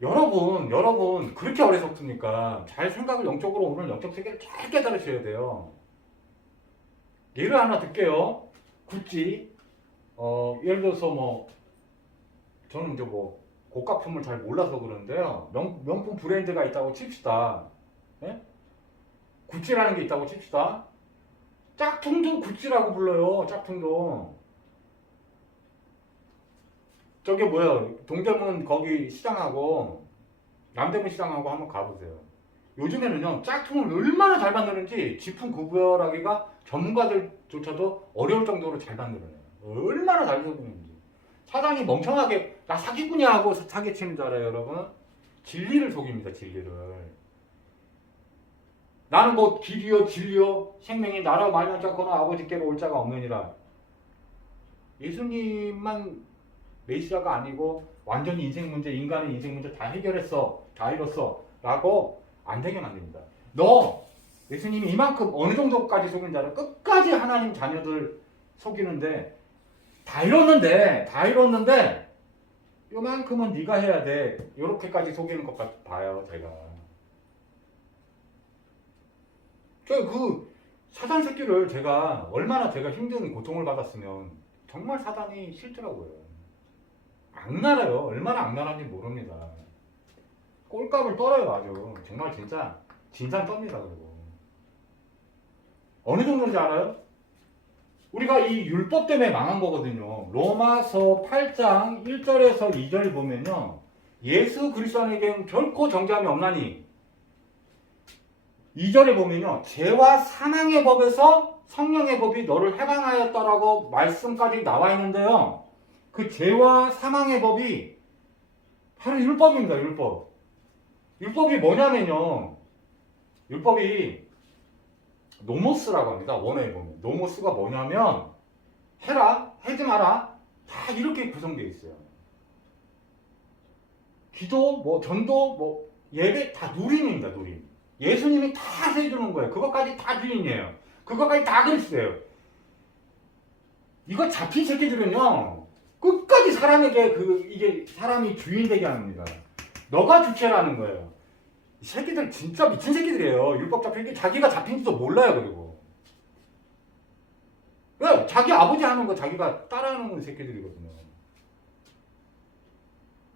여러분 그렇게 어리석습니까? 잘 생각을 영적으로 오늘 영적 세계를 잘 깨달으셔야 돼요. 예를 하나 들게요. 구찌 예를 들어서 저는 이제 고가품을 잘 몰라서 그러는데요. 명품 브랜드가 있다고 칩시다. 예? 구찌라는 게 있다고 칩시다. 짝퉁도 구찌라고 불러요. 짝퉁도. 저게 뭐야? 동대문 거기 시장하고 남대문 시장하고 한번 가보세요. 요즘에는요 짝퉁을 얼마나 잘 만드는지 지품 구별하기가 전문가들조차도 어려울 정도로 잘 만들어내요. 얼마나 잘 만드는지. 사장이 멍청하게 나 사기꾼이야 하고 사기치는 줄 알아요, 여러분? 진리를 속입니다, 진리를. 나는 뭐 길이요 진리요 생명이 나라 말면 잡거나 아버지께로 올 자가 없느니라. 예수님만 메시아가 아니고 완전히 인생 문제, 인간의 인생 문제 다 해결했어, 다 이뤘어 라고 안 되게 만듭니다. 너 예수님이 이만큼 어느 정도까지 속인 자를 끝까지 하나님 자녀들 속이는데 다 이뤘는데 요만큼은 네가 해야 돼. 요렇게까지 속이는 것 같아요, 제가. 그 사단 새끼를 제가 얼마나 제가 힘든 고통을 받았으면 정말 사단이 싫더라고요. 악랄해요. 얼마나 악랄한지 모릅니다. 꼴값을 떨어요, 아주. 정말 진짜 떱니다, 그리고. 어느 정도인지 알아요? 우리가 이 율법 때문에 망한 거거든요. 로마서 8장 1절에서 2절 보면요. 예수 그리스도 안에겐 결코 정죄함이 없나니 2절에 보면요. 죄와 사망의 법에서 성령의 법이 너를 해방하였다라고 말씀까지 나와 있는데요. 그 죄와 사망의 법이 바로 율법입니다. 율법. 율법이 뭐냐면요. 율법이 노모스라고 합니다. 원어에 보면. 노모스가 뭐냐면 해라, 하지 마라 다 이렇게 구성되어 있어요. 기도, 뭐 전도, 뭐 예배 다 누림입니다. 누림. 예수님이 다 해주는 거예요. 그것까지 다 주인이에요. 그것까지 다 그리스도예요. 이거 잡힌 새끼들은요 끝까지 사람에게 이게 사람이 주인 되게 합니다. 너가 주체라는 거예요. 이 새끼들 진짜 미친 새끼들이에요. 율법 잡힌 게 자기가 잡힌지도 몰라요. 그리고 왜? 자기 아버지 하는 거 자기가 따라하는 새끼들이거든요.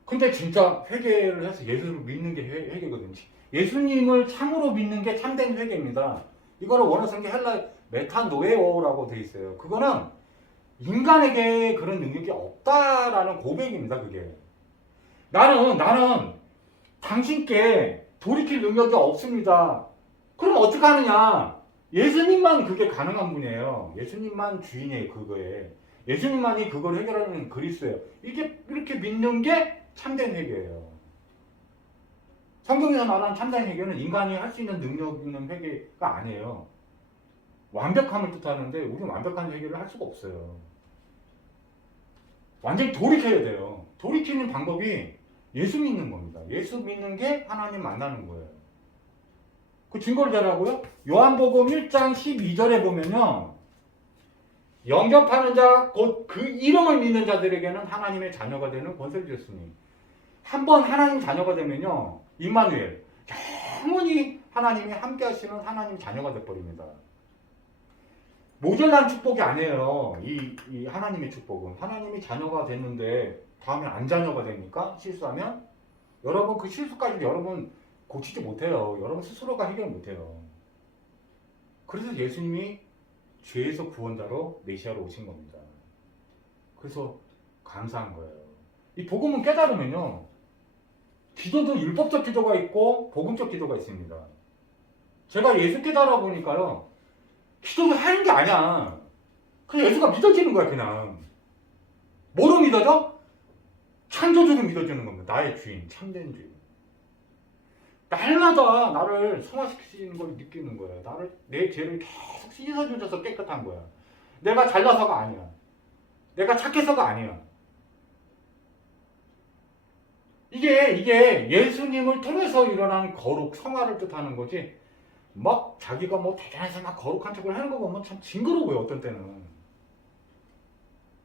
근데 진짜 회개를 해서 예수를 믿는 게 회개거든요. 예수님을 참으로 믿는 게 참된 회개입니다. 이거를 원어 성경 헬라 메타노에오라고 돼 있어요. 그거는 인간에게 그런 능력이 없다라는 고백입니다. 그게 나는 당신께 돌이킬 능력이 없습니다. 그럼 어떻게 하느냐? 예수님만 그게 가능한 분이에요. 예수님만 주인이에요. 그거에 예수님만이 그걸 해결하는 그리스도예요. 이렇게 믿는 게 참된 회개예요. 성경에서 말하는 참된 회개는 인간이 할 수 있는 능력 있는 회개가 아니에요. 완벽함을 뜻하는데 우리는 완벽한 회개를 할 수가 없어요. 완전히 돌이켜야 돼요. 돌이키는 방법이 예수 믿는 겁니다. 예수 믿는 게 하나님 만나는 거예요. 그 증거를 대라고요? 요한복음 1장 12절에 보면요. 영접하는 자, 곧 그 이름을 믿는 자들에게는 하나님의 자녀가 되는 권세를 주셨으니 한번 하나님 자녀가 되면요. 임마누엘, 영원히 하나님이 함께 하시는 하나님 자녀가 돼버립니다. 모자란 축복이 아니에요. 이 하나님의 축복은. 하나님이 자녀가 됐는데 다음에 안 자녀가 되니까 실수하면 여러분 그 실수까지 여러분 고치지 못해요. 여러분 스스로가 해결 못해요. 그래서 예수님이 죄에서 구원자로 메시아로 오신 겁니다. 그래서 감사한 거예요. 이 복음은 깨달으면요. 기도도 율법적 기도가 있고 복음적 기도가 있습니다. 제가 예수 깨달아 보니까요. 기도를 하는 게 아니야. 그냥 예수가 믿어지는 거야 그냥. 뭐로 믿어져? 창조주로 믿어주는 겁니다. 나의 주인, 참된 주인. 날마다 나를 성화시키는 걸 느끼는 거예요. 내 죄를 계속 씻어주셔서 깨끗한 거야. 내가 잘나서가 아니야. 내가 착해서가 아니야. 이게 예수님을 통해서 일어난 거룩, 성화를 뜻하는 거지. 막 자기가 뭐 대단해서 막 거룩한 척을 하는 거 보면 참 징그러워요. 어떤 때는.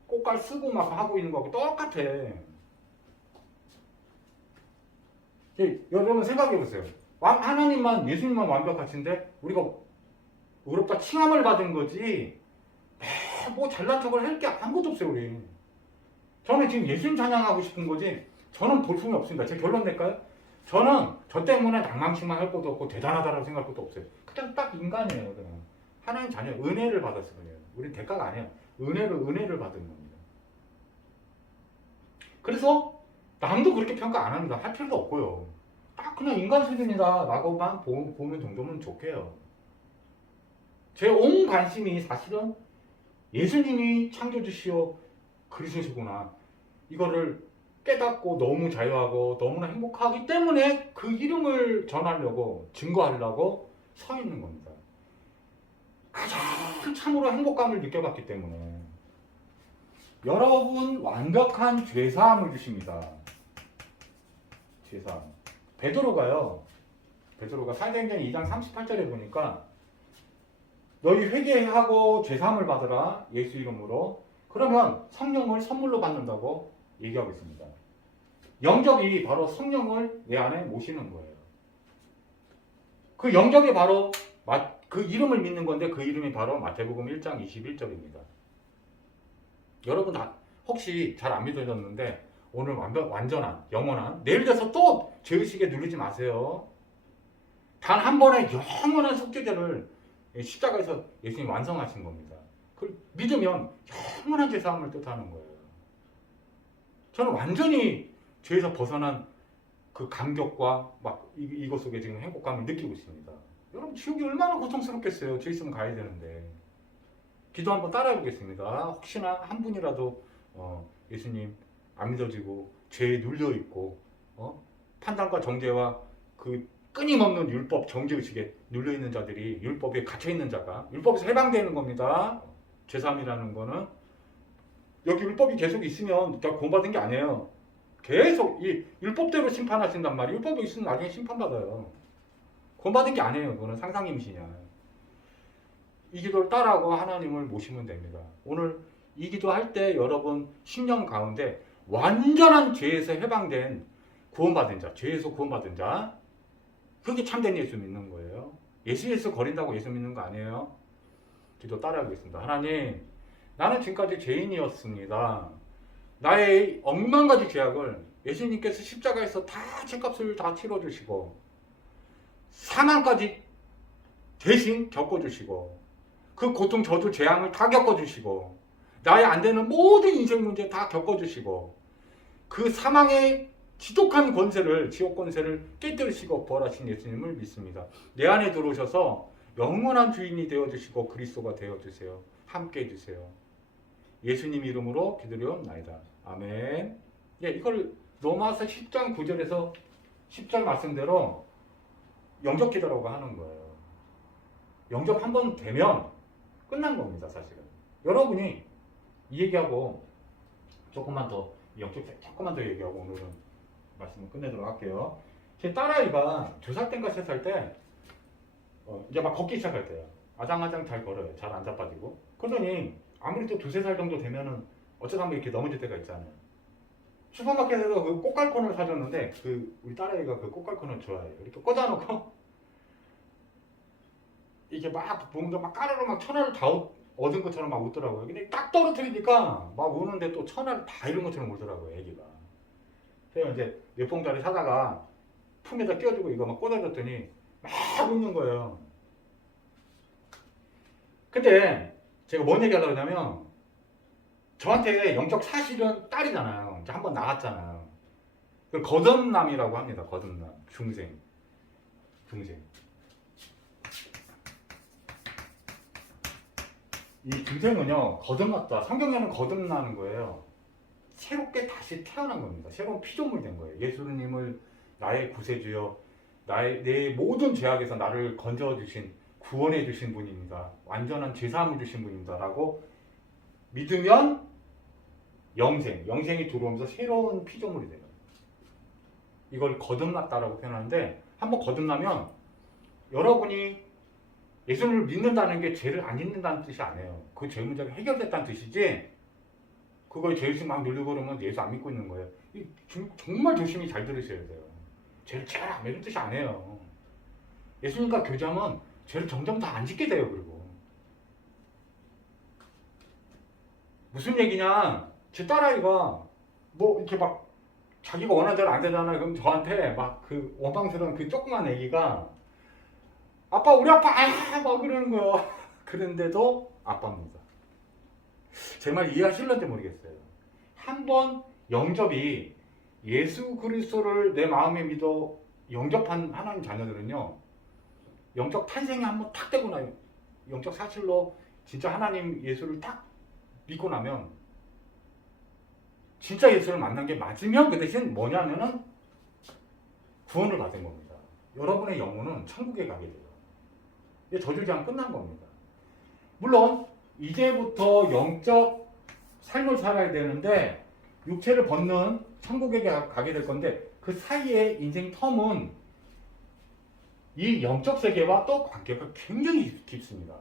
꽃갈 쓰고 막 하고 있는 거하고 똑같아. 여러분 생각해 보세요. 하나님만 예수님만 완벽하신데 우리가 의롭다 칭함을 받은 거지. 뭐 잘난 척을 할 게 아무것도 없어요. 우리. 저는 지금 예수님 찬양하고 싶은 거지. 저는 볼품이 없습니다. 제 결론 낼까요? 저는 저 때문에 낭망치만 할 것도 없고 대단하다라고 생각할 것도 없어요. 그냥 딱 인간이에요. 그냥. 하나님 자녀 은혜를 받았어요. 우리 대가가 아니에요. 은혜를 받은 겁니다. 그래서 남도 그렇게 평가 안 합니다. 할 필요도 없고요. 딱 그냥 인간 수준이다 라고만 보면 정도면 좋게요. 제 온 관심이 사실은 예수님이 창조주시오 그리스도시구나. 이거를 깨닫고 너무 자유하고 너무나 행복하기 때문에 그 이름을 전하려고 증거하려고 서 있는 겁니다. 가장 참으로 행복감을 느껴봤기 때문에 여러분 완벽한 죄사함을 주십니다. 죄사함. 베드로가 사도행전 2장 38절에 보니까 너희 회개하고 죄사함을 받으라 예수 이름으로 그러면 성령을 선물로 받는다고 얘기하고 있습니다. 영접이 바로 성령을 내 안에 모시는 거예요. 그 영접이 바로 그 이름을 믿는 건데 그 이름이 바로 마태복음 1장 21절입니다. 여러분 혹시 잘 안 믿어졌는데 오늘 완전한 영원한 내일 돼서 또 죄의식에 누르지 마세요. 단 한 번의 영원한 속죄제를 십자가에서 예수님이 완성하신 겁니다. 그걸 믿으면 영원한 죄사함을 뜻하는 거예요. 저는 완전히 죄에서 벗어난 그 감격과 막 이것 속에 지금 행복감을 느끼고 있습니다. 여러분 지옥이 얼마나 고통스럽겠어요. 죄 있으면 가야 되는데. 기도 한번 따라해 보겠습니다. 혹시나 한 분이라도 예수님 안 믿어지고 죄에 눌려 있고 판단과 정죄와 그 끊임없는 율법 정죄의식에 눌려 있는 자들이 율법에 갇혀 있는 자가 율법에서 해방되는 겁니다. 죄사함이라는 거는 여기 율법이 계속 있으면 다 구원받은 게 아니에요. 계속 이 율법대로 심판하신단 말이에요. 율법이 있으면 나중에 심판받아요. 구원받은 게 아니에요. 그거는 상상임신이야. 이 기도를 따라하고 하나님을 모시면 됩니다. 오늘 이 기도할 때 여러분 신령 가운데 완전한 죄에서 해방된 구원받은 자, 죄에서 구원받은 자, 그게 참된 예수 믿는 거예요. 예수 거린다고 예수 믿는 거 아니에요. 기도 따라하겠습니다. 하나님, 나는 지금까지 죄인이었습니다. 나의 억만 가지 죄악을 예수님께서 십자가에서 다 죄값을 다 치러주시고 사망까지 대신 겪어주시고 그 고통 저주 재앙을 다 겪어주시고 나의 안 되는 모든 인생 문제 다 겪어주시고 그 사망의 지독한 권세를 지옥 권세를 깨뜨리시고 부활하신 예수님을 믿습니다. 내 안에 들어오셔서 영원한 주인이 되어주시고 그리스도가 되어주세요. 함께 해주세요. 예수님 이름으로 기도드리옵나이다. 아멘. 예, 이걸 로마서 10장 9절에서 10절 말씀대로 영접 기도라고 하는 거예요. 영접 한 번 되면 끝난 겁니다, 사실은. 여러분이 이 얘기하고 조금만 더 얘기하고 오늘은 말씀을 끝내도록 할게요. 제 딸아이가 2살 땐가 3살 때 이제 막 걷기 시작할 때요. 아장아장 잘 걸어요. 잘 안 자빠지고. 그러더니 아무리 또 2-3살 정도 되면은 어쩌다 한번 이렇게 넘어질 때가 있잖아요. 슈퍼마켓에서 그 꽃갈콘을 사줬는데 우리 딸아이가 그 꽃갈콘을 좋아해요. 이렇게 꽂아놓고 이게 막 뭔가 막 까르르 막 천하를 다 얻은 것처럼 막 웃더라고요. 근데 딱 떨어뜨리니까 막 우는데 또 천하를 다 잃은 것처럼 울더라고요, 애기가. 그래서 이제 몇 봉다리 사다가 품에다 끼워주고 이거 막 꽂아줬더니 막 웃는 거예요. 근데 제가 뭔 얘기하려고 하냐면 저한테 영적 사실은 딸이잖아요. 이제 한번 나갔잖아요. 그걸 거듭남이라고 합니다. 거듭남. 중생. 이 중생은요, 거듭났다. 성경에는 거듭나는 거예요. 새롭게 다시 태어난 겁니다. 새로운 피조물 된 거예요. 예수님을 나의 구세주여, 내 모든 죄악에서 나를 건져주신, 구원해주신 분입니다. 완전한 죄사함을 주신 분입니다. 라고 믿으면 영생이 들어오면서 새로운 피조물이 돼요. 이걸 거듭났다라고 표현하는데, 한번 거듭나면 여러분이 예수님을 믿는다는 게 죄를 안 짓는다는 뜻이 아니에요. 그 죄 문제가 해결됐다는 뜻이지, 그거에 죄의식 막 누르고 그러면 예수 안 믿고 있는 거예요. 정말 조심히 잘 들으셔야 돼요. 죄를 잘 안 믿는 뜻이 아니에요. 예수님과 교제하면 죄를 점점 더 안 짓게 돼요. 그리고 무슨 얘기냐, 제 딸아이가 뭐 이렇게 막 자기가 원하는 대로 안 되잖아요. 그럼 저한테 막 그 원방스러운 그 조그만 애기가 아빠, 우리 아빠 막 그러는 거예요. 그런데도 아빠입니다. 제 말 이해하실런지 모르겠어요. 한번 영접이 예수 그리스도를 내 마음에 믿어 영접한 하나님 자녀들은요, 영적 탄생이 한번 탁 되고 나요. 영적 사실로 진짜 하나님 예수를 딱 믿고 나면 진짜 예수를 만난 게 맞으면 그 대신 뭐냐면은 구원을 받은 겁니다. 여러분의 영혼은 천국에 가게 돼요. 저주제한 끝난 겁니다. 물론 이제부터 영적 삶을 살아야 되는데 육체를 벗는 천국에 가게 될 건데 그 사이의 인생 텀은 이 영적 세계와 또 관계가 굉장히 깊습니다.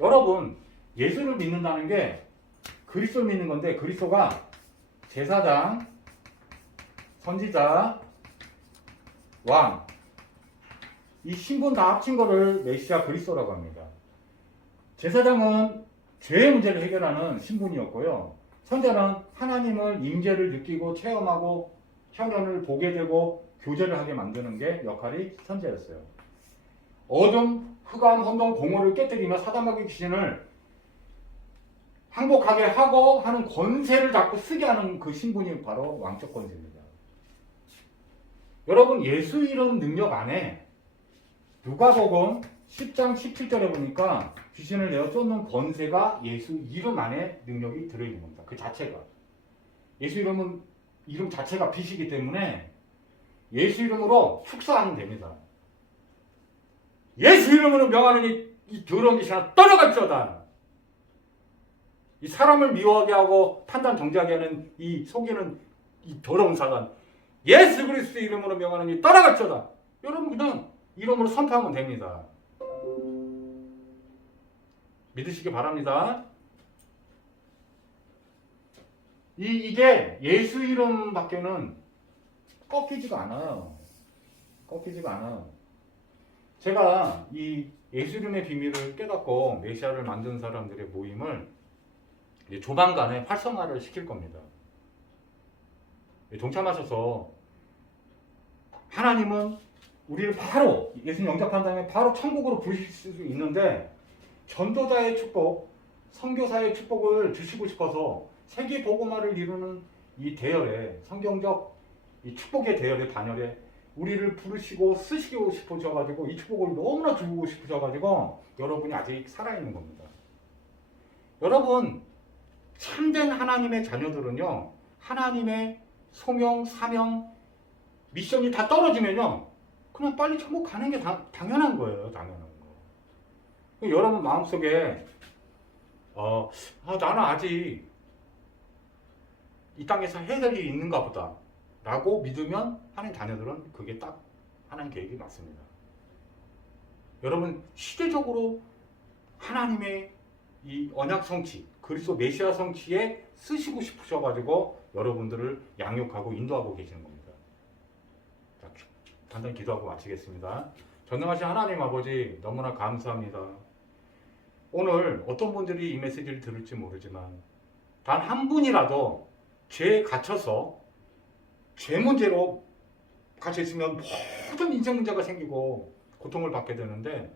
여러분, 예수를 믿는다는 게 그리스도를 믿는 건데 그리스도가 제사장, 선지자, 왕, 이 신분 다 합친 거를 메시아 그리스도라고 합니다. 제사장은 죄의 문제를 해결하는 신분이었고요. 선자는 하나님을 임재를 느끼고 체험하고 형연을 보게 되고 교제를 하게 만드는 게 역할이 선자였어요. 어둠, 흑암, 혼돈, 공허를 깨뜨리며 사단마귀 귀신을 항복하게 하고 하는 권세를 잡고 쓰게 하는 그 신분이 바로 왕적 권세입니다. 여러분, 예수 이름 능력 안에 누가복음 10장 17절에 보니까 귀신을 내어 쫓는 권세가 예수 이름 안에 능력이 들어있는 겁니다. 그 자체가. 예수 이름은 이름 자체가 빛이기 때문에 예수 이름으로 축사하면 됩니다. 예수 이름으로 명하는 이 더러운 귀신아 떠나갈지어다. 이 사람을 미워하게 하고 판단 정지하게 하는 이 속이는 이 더러운 사단, 예수 그리스도 이름으로 명하는 이 떠나갈지어다. 여러분 그냥 이름으로 선포하면 됩니다. 믿으시기 바랍니다. 이게 예수 이름밖에는 꺾이지가 않아요. 꺾이지가 않아요. 제가 이 예수 이름의 비밀을 깨닫고 메시아를 만든 사람들의 모임을 조만간에 활성화를 시킬 겁니다. 동참하셔서 하나님은 우리를 바로 예수님 영접한 다음에 바로 천국으로 부르실 수 있는데 전도자의 축복, 선교사의 축복을 주시고 싶어서 세계 복음화를 이루는 이 대열에 성경적 이 축복의 대열의 반열에 우리를 부르시고 쓰시고 싶으셔가지고 이 축복을 너무나 주고 싶으셔가지고 여러분이 아직 살아있는 겁니다. 여러분 참된 하나님의 자녀들은요 하나님의 소명, 사명, 미션이 다 떨어지면요 그냥 빨리 천국 가는 게 당연한 거예요. 당연한 거. 여러분 마음속에 나는 아직 이 땅에서 해야 될 일이 있는가 보다 라고 믿으면 하나님 자녀들은 그게 딱 하나님 계획이 맞습니다. 여러분 시대적으로 하나님의 이 언약 성취 그리스도 메시아 성취에 쓰시고 싶으셔가지고 여러분들을 양육하고 인도하고 계시는 겁니다. 자, 간단히 기도하고 마치겠습니다. 전능하신 하나님 아버지 너무나 감사합니다. 오늘 어떤 분들이 이 메시지를 들을지 모르지만 단 한 분이라도 죄에 갇혀서 죄 문제로 갇혀있으면 모든 인생 문제가 생기고 고통을 받게 되는데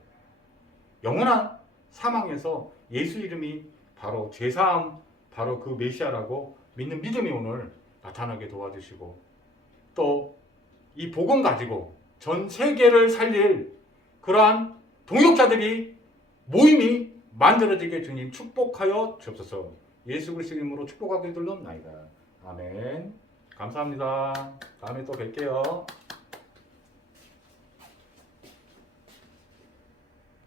영원한 사망에서 예수 이름이 바로 죄사함 바로 그 메시아라고 믿는 믿음이 오늘 나타나게 도와주시고 또 이 복음 가지고 전 세계를 살릴 그러한 동역자들이 모임이 만들어지게 주님 축복하여 주옵소서. 예수 그리스도 이름으로 축복하게 들렸나이다. 아멘. 감사합니다. 다음에 또 뵐게요.